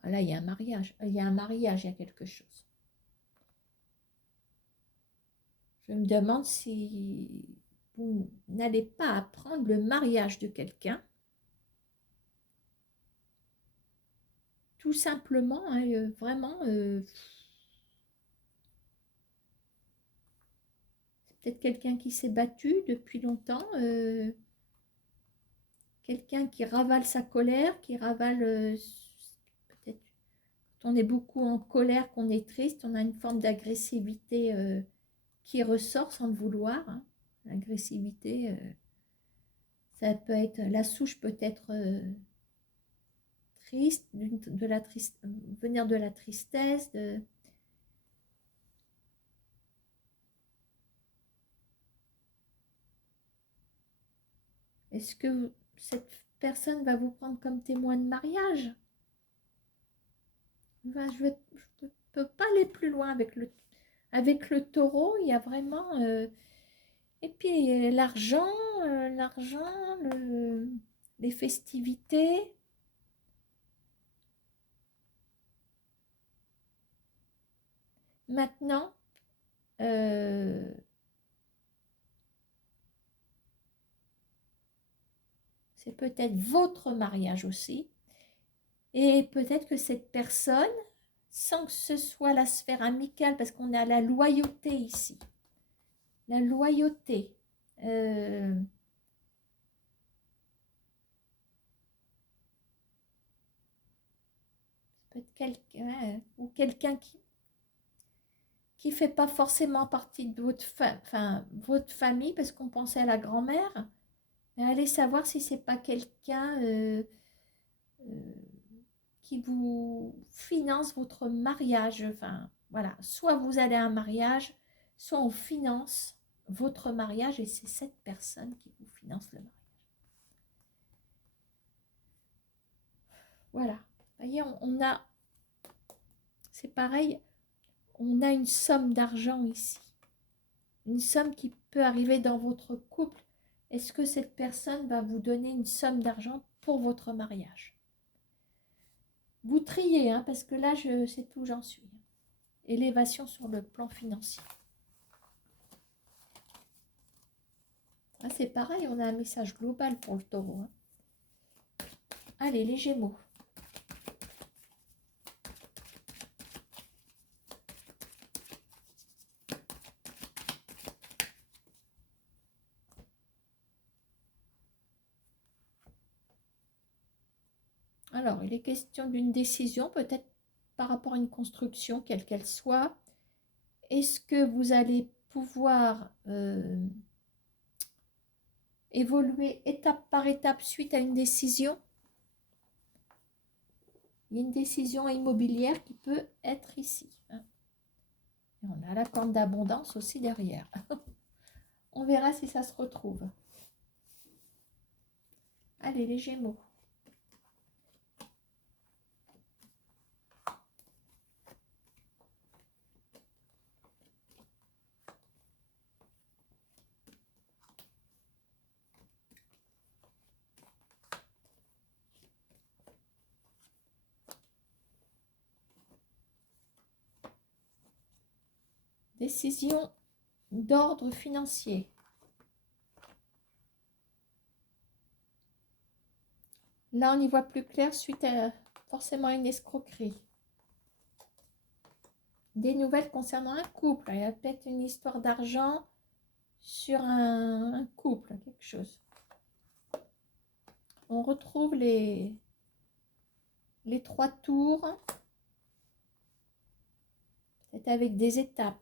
Ah là, il y a un mariage. Il y a un mariage, il y a quelque chose. Je me demande si vous n'allez pas apprendre le mariage de quelqu'un. Tout simplement, hein, vraiment, c'est peut-être quelqu'un qui s'est battu depuis longtemps. Quelqu'un qui ravale sa colère, qui ravale, peut-être, quand on est beaucoup en colère, qu'on est triste, on a une forme d'agressivité qui ressort sans le vouloir. Hein. L'agressivité, ça peut être, la souche peut être triste, venir de la tristesse. Est-ce que cette personne va vous prendre comme témoin de mariage? Ben, je ne peux pas aller plus loin avec le taureau. Il y a vraiment... et puis l'argent, l'argent, les festivités. Maintenant, c'est peut-être votre mariage aussi. Et peut-être que cette personne, sans que ce soit la sphère amicale, parce qu'on a la loyauté ici, la loyauté. Peut-être quelqu'un ou quelqu'un qui fait pas forcément partie de votre famille, parce qu'on pensait à la grand-mère. Mais allez savoir si c'est pas quelqu'un euh, qui vous finance votre mariage. Enfin, voilà. Soit vous allez à un mariage, soit on finance votre mariage et c'est cette personne qui vous finance le mariage. Voilà. Vous voyez, on a, c'est pareil, on a une somme d'argent ici. Une somme qui peut arriver dans votre couple. Est-ce que cette personne va vous donner une somme d'argent pour votre mariage? Vous triez, hein, parce que là, je sais où j'en suis. Élévation sur le plan financier. Ah, c'est pareil, on a un message global pour le taureau. Hein. Allez, les Gémeaux. Alors, il est question d'une décision, peut-être par rapport à une construction, quelle qu'elle soit. Est-ce que vous allez pouvoir évoluer étape par étape suite à une décision? Il y a une décision immobilière qui peut être ici. Hein. Et on a la corne d'abondance aussi derrière. On verra si ça se retrouve. Allez, les Gémeaux. Décision d'ordre financier. Là, on y voit plus clair suite à forcément une escroquerie. Des nouvelles concernant un couple. Il y a peut-être une histoire d'argent sur un couple, quelque chose. On retrouve les 3 tours. C'est avec des étapes.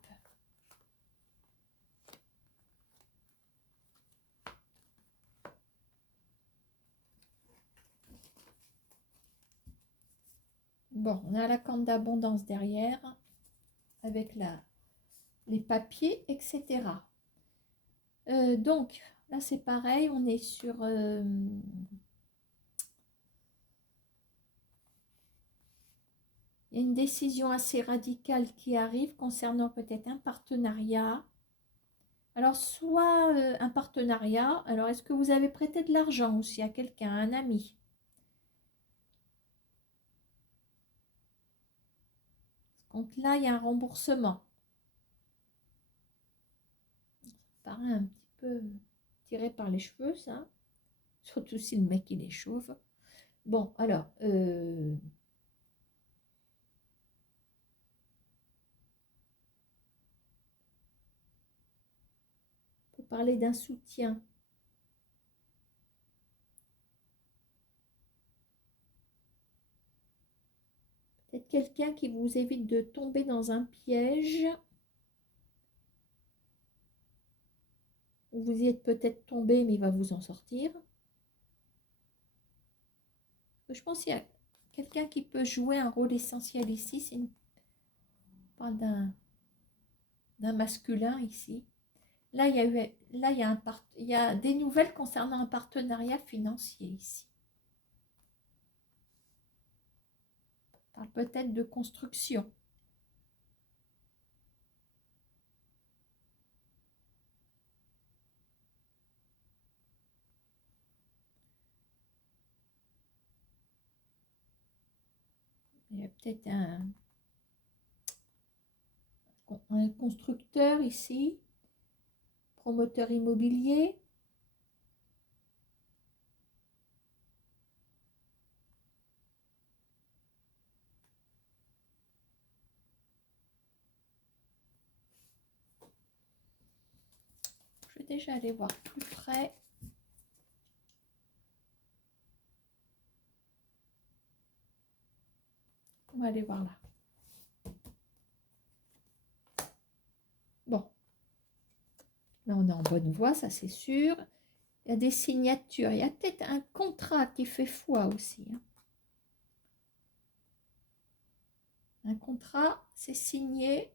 Bon, on a la corne d'abondance derrière, avec les papiers, etc. Donc, là, c'est pareil, on est sur... il y a une décision assez radicale qui arrive concernant peut-être un partenariat. Alors, soit un partenariat, alors est-ce que vous avez prêté de l'argent aussi à quelqu'un, à un ami? Donc là, il y a un remboursement. Ça paraît un petit peu tiré par les cheveux, ça. Surtout si le mec, il est chauve. Bon, alors, on peut parler d'un soutien. Peut-être quelqu'un qui vous évite de tomber dans un piège. Vous y êtes peut-être tombé, mais il va vous en sortir. Je pense qu'il y a quelqu'un qui peut jouer un rôle essentiel ici. C'est pas d'un masculin ici. Là, il y a des nouvelles concernant un partenariat financier ici. On parle peut-être de construction. Il y a peut-être un constructeur ici, promoteur immobilier. Je vais déjà aller voir plus près. On va aller voir là. Bon, là on est en bonne voie, ça c'est sûr. Il y a des signatures. Il y a peut-être un contrat qui fait foi aussi. Un contrat, c'est signé.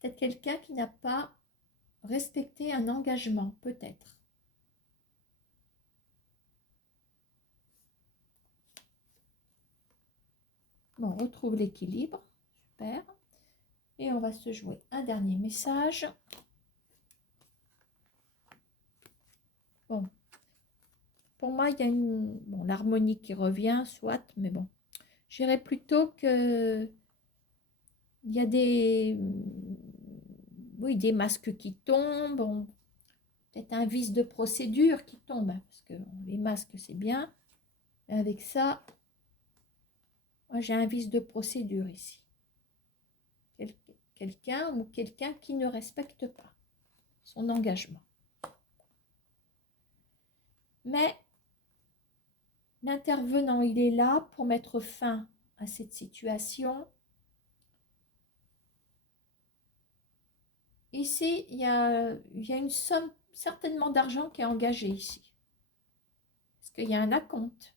Peut-être quelqu'un qui n'a pas respecté un engagement, peut-être. Bon, on retrouve l'équilibre. Super. Et on va se jouer un dernier message. Bon. Pour moi, il y a l'harmonie qui revient, soit, mais bon. Je dirais plutôt que il y a des masques qui tombent, peut-être un vice de procédure qui tombe, parce que les masques, c'est bien. Et avec ça, moi, j'ai un vice de procédure ici. Quelqu'un qui ne respecte pas son engagement. Mais l'intervenant, il est là pour mettre fin à cette situation. Ici, il y a une somme certainement d'argent qui est engagée ici. Parce qu'il y a un acompte.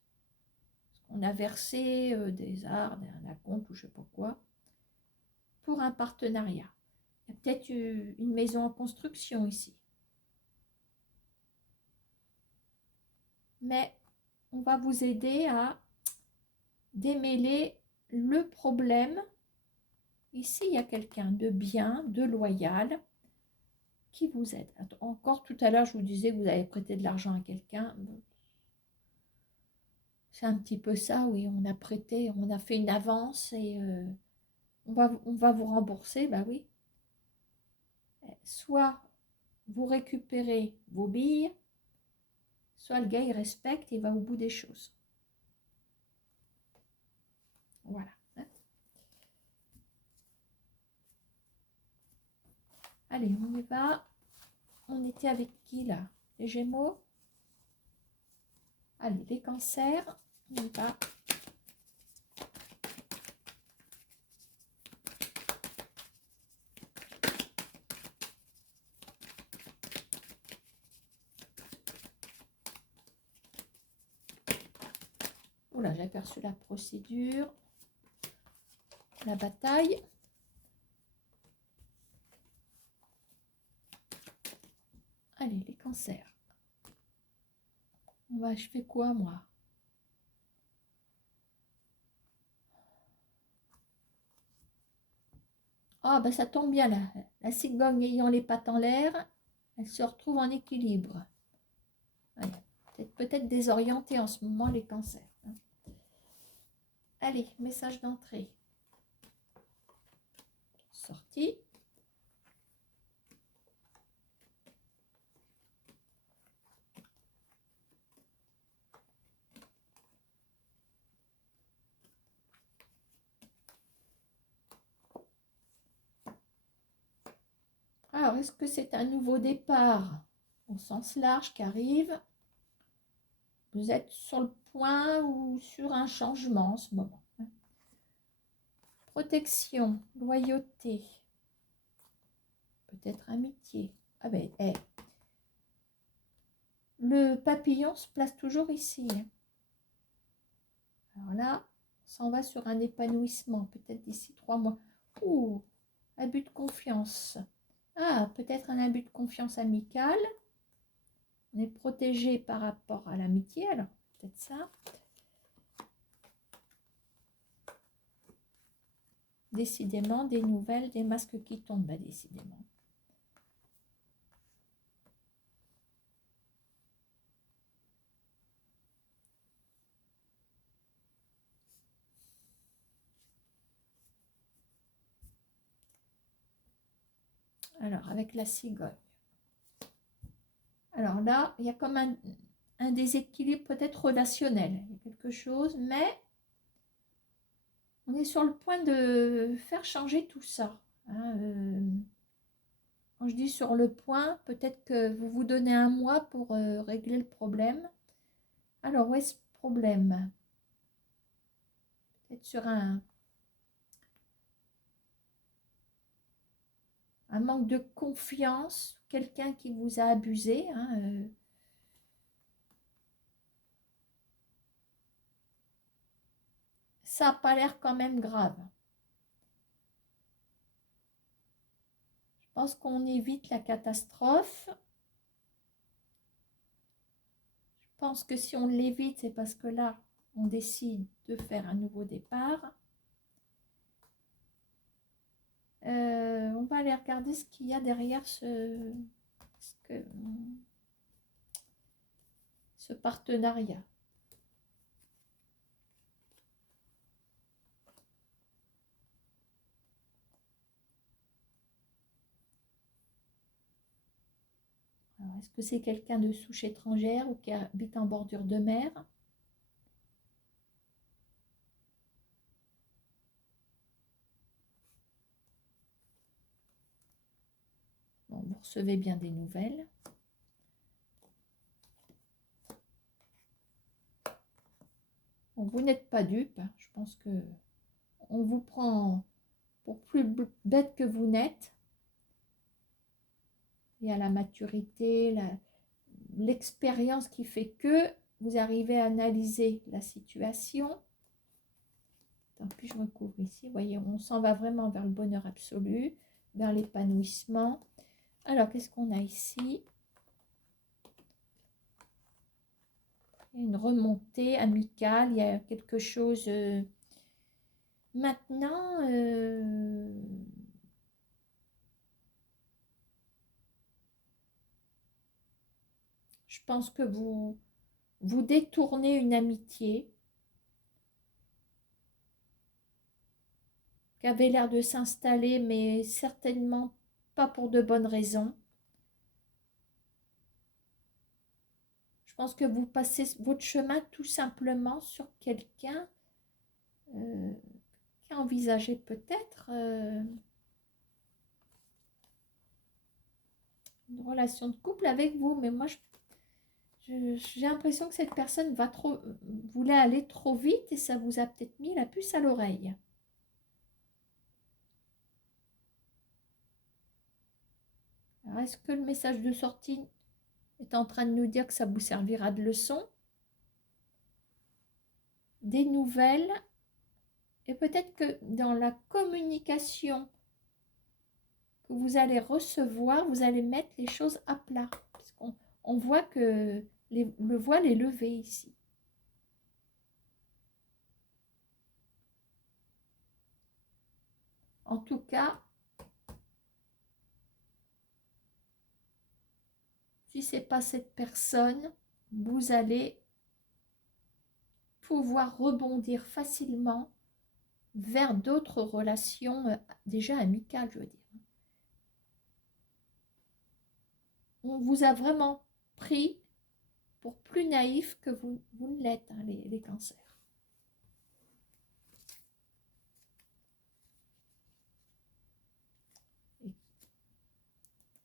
On a versé des arts, un acompte ou je ne sais pas quoi, pour un partenariat. Il y a peut-être une maison en construction ici. Mais on va vous aider à démêler le problème. Ici, il y a quelqu'un de bien, de loyal, qui vous aide. Encore tout à l'heure, je vous disais que vous avez prêté de l'argent à quelqu'un. C'est un petit peu ça, oui. On a prêté, on a fait une avance et on va vous rembourser, bah oui. Soit vous récupérez vos billes, soit le gars, il respecte et il va au bout des choses. Voilà. Allez, on y va. On était avec qui là? Les Gémeaux? Allez, les Cancers. On y va. Oula, j'ai aperçu la procédure. la bataille. Allez, les cancers. Je fais quoi, moi? Ah, ben ça tombe bien, là. La cigogne ayant les pattes en l'air, elle se retrouve en équilibre. Peut-être désorientée en ce moment, les cancers. Allez, message d'entrée. Sortie. Alors, est-ce que c'est un nouveau départ au sens large qui arrive? Vous êtes sur le point ou sur un changement en ce moment. Protection, loyauté, peut-être amitié. Ah ben, le papillon se place toujours ici. Alors là, on s'en va sur un épanouissement, peut-être d'ici 3 mois. Ouh, abus de confiance. Ah, peut-être un abus de confiance amical. On est protégé par rapport à l'amitié, alors peut-être ça. Décidément, des nouvelles, des masques qui tombent, bah, décidément. Alors, avec la cigogne. Alors là, il y a comme un déséquilibre peut-être relationnel. Il y a quelque chose, mais on est sur le point de faire changer tout ça. Hein, quand je dis sur le point, peut-être que vous vous donnez un mois pour régler le problème. Alors, où est ce problème? Peut-être sur un manque de confiance, quelqu'un qui vous a abusé. Hein, ça n'a pas l'air quand même grave. Je pense qu'on évite la catastrophe. Je pense que si on l'évite, c'est parce que là, on décide de faire un nouveau départ. On va aller regarder ce qu'il y a derrière ce partenariat. Est-ce que c'est quelqu'un de souche étrangère ou qui habite en bordure de mer? Bon, vous recevez bien des nouvelles. Bon, vous n'êtes pas dupe. Hein. Je pense que on vous prend pour plus bête que vous n'êtes. Il y a la maturité, l'expérience qui fait que vous arrivez à analyser la situation. Tant pis, je me couvre ici. Vous voyez, on s'en va vraiment vers le bonheur absolu, vers l'épanouissement. Alors, qu'est-ce qu'on a ici? Il y a une remontée amicale, il y a quelque chose. Maintenant, je pense que vous détournez une amitié qui avait l'air de s'installer, mais certainement pas pour de bonnes raisons. Je pense que vous passez votre chemin tout simplement sur quelqu'un qui a envisagé peut-être une relation de couple avec vous, mais moi j'ai l'impression que cette personne voulait aller trop vite et ça vous a peut-être mis la puce à l'oreille. Alors, est-ce que le message de sortie est en train de nous dire que ça vous servira de leçon? Des nouvelles Et peut-être que dans la communication que vous allez recevoir, vous allez mettre les choses à plat. Parce qu'on voit que le voile est levé ici. En tout cas, si ce n'est pas cette personne, vous allez pouvoir rebondir facilement vers d'autres relations déjà amicales, je veux dire. On vous a vraiment pris pour plus naïf que vous ne l'êtes, hein, les cancers.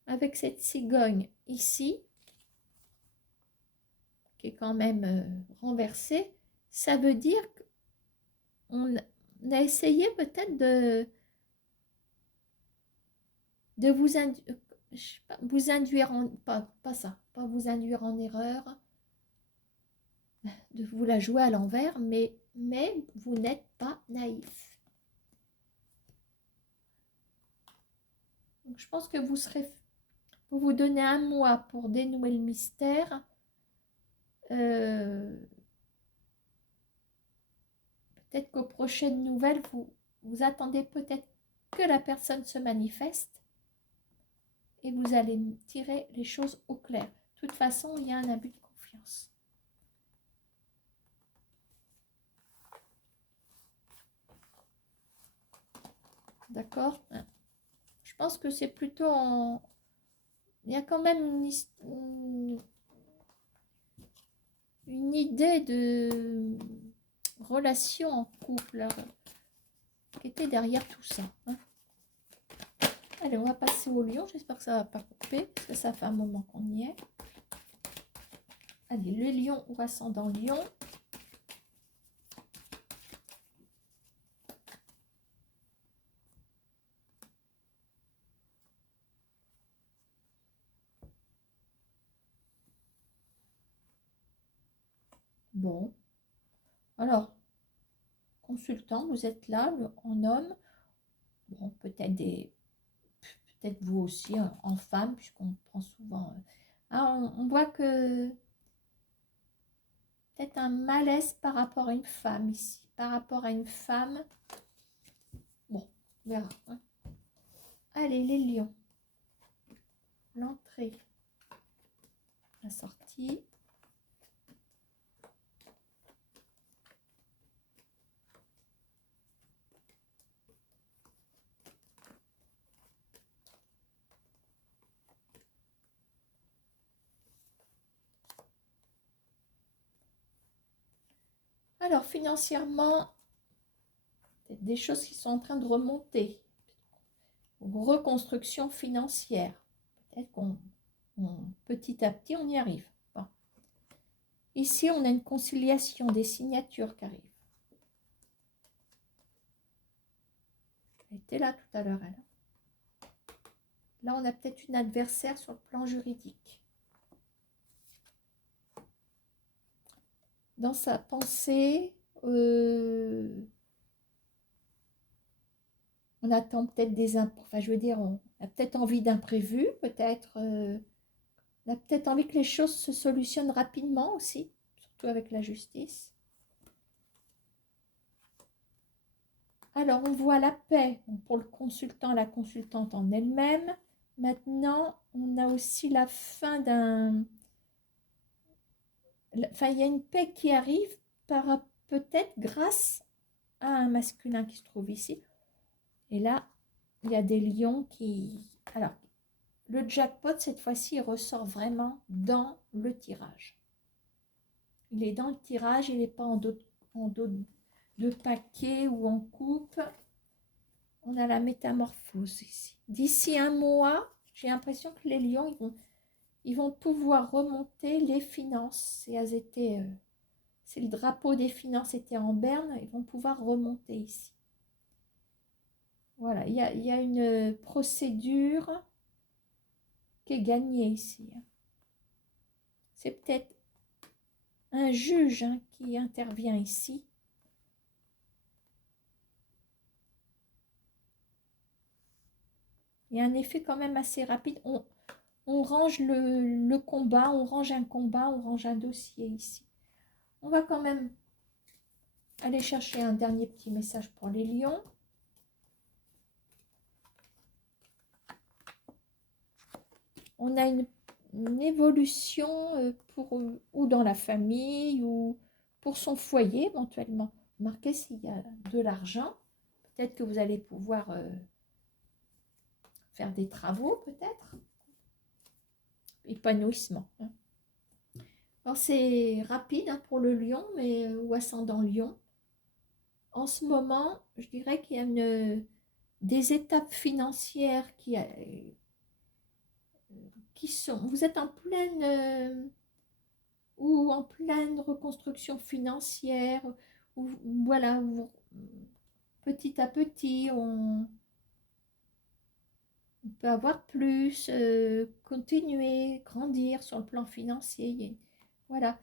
Avec cette cigogne ici, qui est quand même renversée, ça veut dire qu'on a essayé peut-être de vous induire en, pas ça, pas vous induire en erreur, de vous la jouer à l'envers, mais vous n'êtes pas naïf. Donc, je pense que vous donnez un mois pour dénouer le mystère. Peut-être qu'aux prochaines nouvelles, vous attendez peut-être que la personne se manifeste et vous allez tirer les choses au clair. De toute façon, il y a un abus de confiance. D'accord? Je pense que c'est plutôt en... Il y a quand même une idée de relation en couple qui était derrière tout ça. Hein. Allez, on va passer au lion. J'espère que ça ne va pas couper, parce que ça fait un moment qu'on y est. Allez, le lion ou ascendant lion. Bon. Alors, consultant, vous êtes là, en homme. Bon, peut-être vous aussi en femme, puisqu'on prend souvent... on voit que peut-être un malaise par rapport à une femme ici. Par rapport à une femme. Bon, on verra. Hein. Allez, les lions. L'entrée. La sortie. Alors, financièrement, peut-être des choses qui sont en train de remonter. Reconstruction financière. Peut-être qu'on petit à petit, on y arrive. Bon. Ici, on a une conciliation des signatures qui arrivent. Elle était là tout à l'heure, elle. Là, on a peut-être une adversaire sur le plan juridique. Dans sa pensée, on attend peut-être des impôts. Enfin, je veux dire, on a peut-être envie d'imprévu, peut-être. On a peut-être envie que les choses se solutionnent rapidement aussi, surtout avec la justice. Alors, on voit la paix pour le consultant, la consultante en elle-même. Maintenant, on a aussi la fin d'un... Enfin, il y a une paix qui arrive peut-être grâce à un masculin qui se trouve ici. Et là, il y a des lions qui... Alors, le jackpot, cette fois-ci, il ressort vraiment dans le tirage. Il est dans le tirage, il n'est pas en dos de paquet ou en coupe. On a la métamorphose ici. D'ici un mois, j'ai l'impression que les lions, ils vont pouvoir remonter les finances. Si le drapeau des finances était en berne, ils vont pouvoir remonter ici. Voilà, il y a une procédure qui est gagnée ici. C'est peut-être un juge qui intervient ici. Il y a un effet quand même assez rapide. On range le combat, on range un combat, on range un dossier ici. On va quand même aller chercher un dernier petit message pour les lions. On a une évolution ou dans la famille ou pour son foyer éventuellement. Marquez s'il y a de l'argent. Peut-être que vous allez pouvoir faire des travaux, peut-être. Épanouissement. Hein. Alors, c'est rapide hein, pour le lion, mais ou ascendant lion. En ce moment, je dirais qu'il y a des étapes financières qui sont... Vous êtes en pleine... ou en pleine reconstruction financière, ou voilà, petit à petit, on peut avoir plus, continuer, grandir sur le plan financier. Voilà.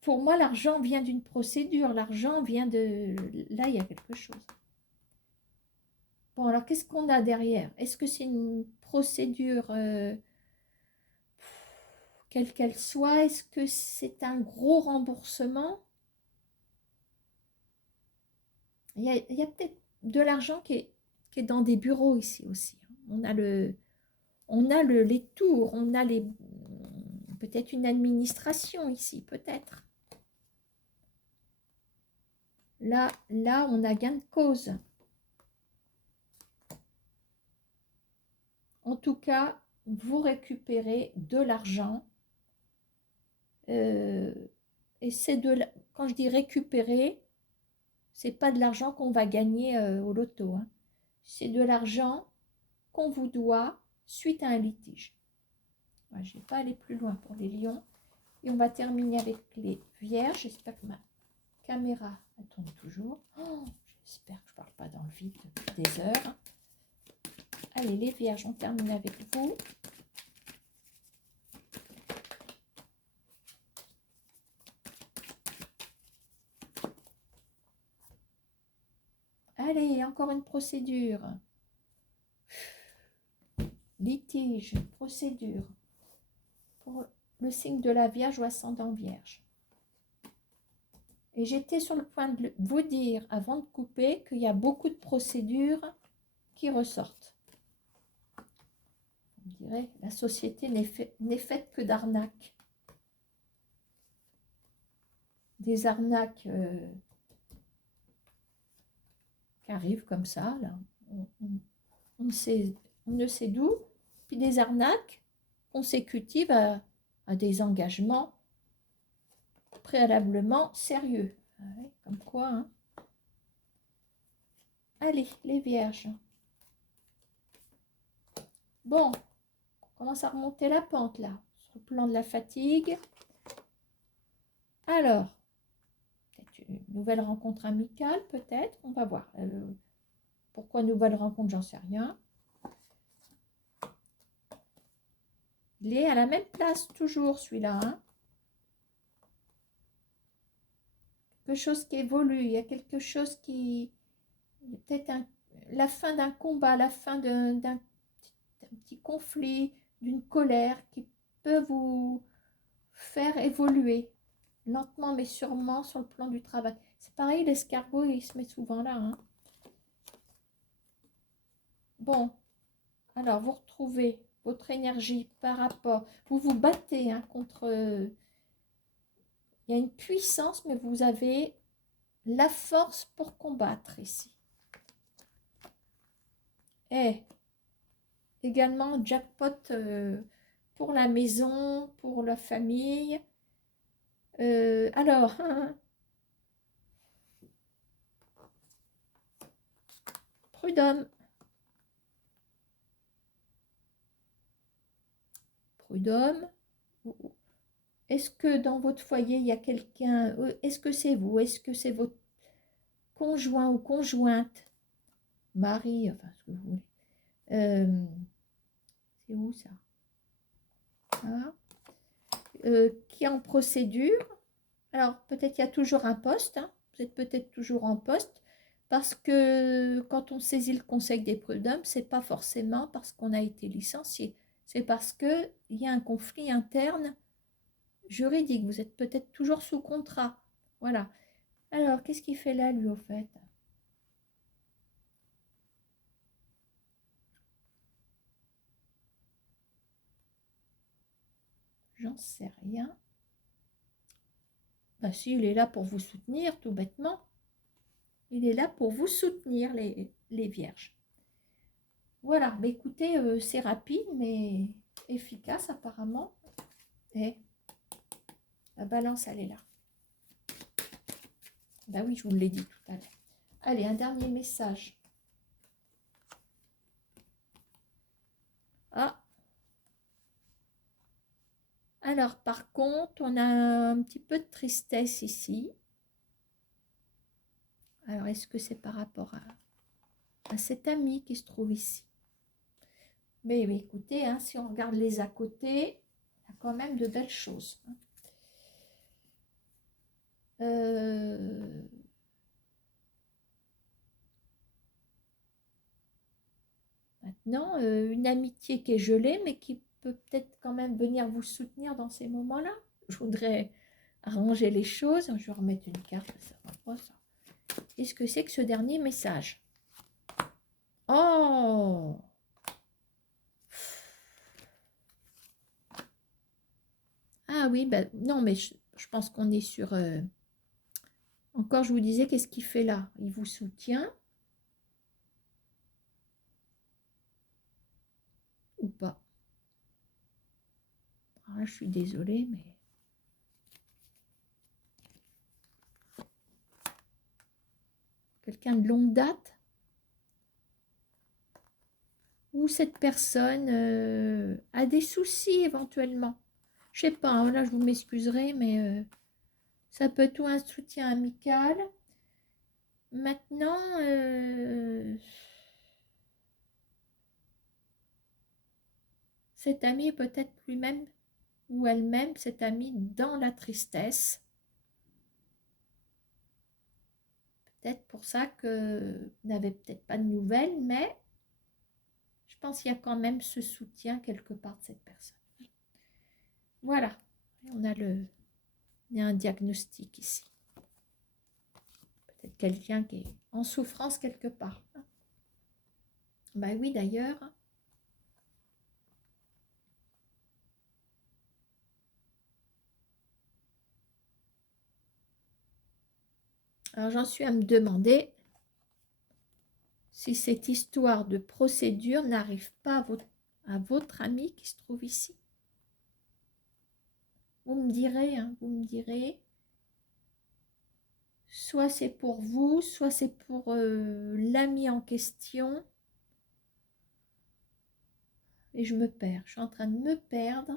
Pour moi, l'argent vient d'une procédure, l'argent vient de... Là, il y a quelque chose. Bon, alors, qu'est-ce qu'on a derrière? Est-ce que c'est une procédure, quelle qu'elle soit? Est-ce que c'est un gros remboursement? Il y a peut-être de l'argent qui est dans des bureaux ici aussi. On a les tours, on a peut-être une administration ici, peut-être. Là, on a gain de cause. En tout cas, vous récupérez de l'argent. Et c'est quand je dis récupérer, c'est pas de l'argent qu'on va gagner au loto. Hein. C'est de l'argent qu'on vous doit suite à un litige. Ouais, je ne vais pas aller plus loin pour les lions. Et on va terminer avec les vierges. J'espère que ma caméra elle tourne toujours. Oh, j'espère que je ne parle pas dans le vide depuis des heures. Allez, les vierges, on termine avec vous. Allez, encore une procédure. Litige, procédure. Pour le signe de la Vierge ou ascendant Vierge. Et j'étais sur le point de vous dire, avant de couper, qu'il y a beaucoup de procédures qui ressortent. On dirait la société n'est faite que d'arnaques. Des arnaques qui arrivent comme ça, là. On ne sait d'où. Puis des arnaques consécutives à des engagements préalablement sérieux. Ouais, comme quoi, hein. Allez, les vierges. Bon, on commence à remonter la pente, là, sur le plan de la fatigue. Alors, peut-être une nouvelle rencontre amicale, peut-être. On va voir. Pourquoi nouvelle rencontre, j'en sais rien. Il est à la même place, toujours, celui-là, hein. Quelque chose qui évolue, il y a quelque chose qui... Peut-être la fin d'un combat, la fin d'un petit conflit, d'une colère qui peut vous faire évoluer lentement mais sûrement sur le plan du travail. C'est pareil, l'escargot, il se met souvent là. Hein. Bon, alors vous retrouvez votre énergie par rapport... Vous vous battez hein, contre... il y a une puissance, mais vous avez la force pour combattre ici. Et également jackpot pour la maison, pour la famille. Alors, prud'homme. Prud'homme. Est-ce que dans votre foyer, il y a quelqu'un? Est-ce que c'est vous? Est-ce que c'est votre conjoint ou conjointe? Mari, enfin, ce que vous voulez. C'est où ça? Hein qui est en procédure. Alors, peut-être qu'il y a toujours un poste. Hein. Vous êtes peut-être toujours en poste. Parce que quand on saisit le conseil des prud'hommes, c'est pas forcément parce qu'on a été licencié. C'est parce qu'il y a un conflit interne juridique. Vous êtes peut-être toujours sous contrat. Voilà. Alors, qu'est-ce qu'il fait là, lui, au fait? J'en sais rien. Ben, si, il est là pour vous soutenir, tout bêtement. Il est là pour vous soutenir, les vierges. Voilà, mais écoutez, c'est rapide, mais efficace apparemment. Et la balance, elle est là. Ben oui, je vous l'ai dit tout à l'heure. Allez, un dernier message. Ah, alors par contre, on a un petit peu de tristesse ici. Alors, est-ce que c'est par rapport à cet ami qui se trouve ici? Mais écoutez, hein, si on regarde les à côté, il y a quand même de belles choses. Maintenant, une amitié qui est gelée, mais qui peut peut-être quand même venir vous soutenir dans ces moments-là. Je voudrais arranger les choses. Je vais remettre une carte, ça va pas ça. Qu'est-ce que c'est que ce dernier message? Oh! Ah oui, ben non, mais je pense qu'on est sur... Encore, je vous disais, qu'est-ce qu'il fait là? Il vous soutient ou pas? Ah, je suis désolée, mais... Quelqu'un de longue date? Ou cette personne a des soucis éventuellement? Je sais pas, hein, là je vous m'excuserez, mais ça peut être tout un soutien amical. Maintenant, cet ami est peut-être lui-même ou elle-même, cet ami dans la tristesse. Peut-être pour ça que vous n'avez peut-être pas de nouvelles, mais je pense qu'il y a quand même ce soutien quelque part de cette personne. Voilà, on a il y a un diagnostic ici. Peut-être quelqu'un qui est en souffrance quelque part. Ben oui, d'ailleurs. Alors j'en suis à me demander si cette histoire de procédure n'arrive pas à votre ami qui se trouve ici. Vous me direz, hein, vous me direz. Soit c'est pour vous, soit c'est pour l'ami en question. Et je me perds. Je suis en train de me perdre.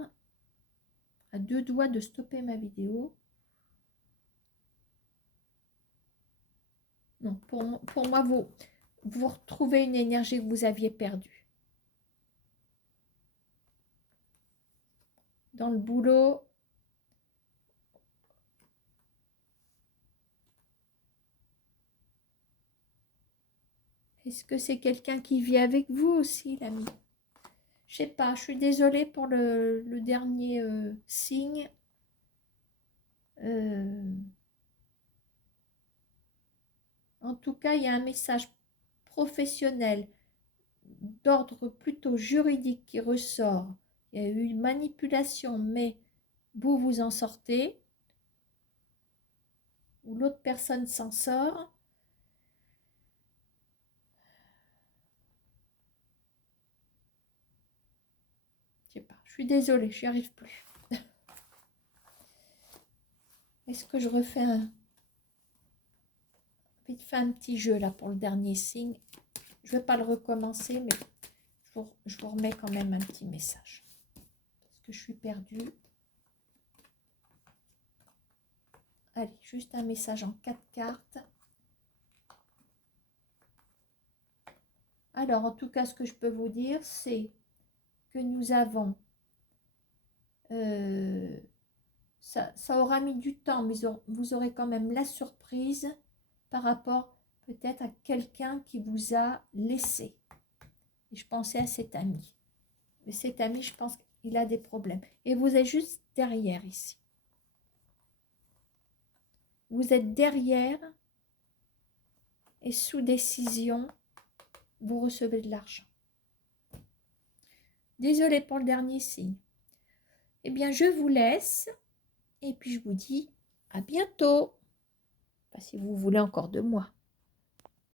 À deux doigts de stopper ma vidéo. Non, pour moi, vous retrouvez une énergie que vous aviez perdue. Dans le boulot. Est-ce que c'est quelqu'un qui vit avec vous aussi, l'ami? Je sais pas, je suis désolée pour le dernier signe. En tout cas, il y a un message professionnel d'ordre plutôt juridique qui ressort. Il y a eu une manipulation, mais vous vous en sortez, ou l'autre personne s'en sort. Je sais pas, je suis désolée, je n'y arrive plus. Est-ce que je refais vite fait un petit jeu là pour le dernier signe? Je ne vais pas le recommencer, mais je vous remets quand même un petit message. Parce que je suis perdue. Allez, juste un message en 4 cartes. Alors, en tout cas, ce que je peux vous dire, c'est que nous avons... ça aura mis du temps, mais vous aurez quand même la surprise par rapport... peut-être à quelqu'un qui vous a laissé. Et je pensais à cet ami. Mais cet ami, je pense qu'il a des problèmes. Et vous êtes juste derrière ici. Vous êtes derrière et sous décision, vous recevez de l'argent. Désolée pour le dernier signe. Eh bien, je vous laisse et puis je vous dis à bientôt. Enfin, si vous voulez encore de moi.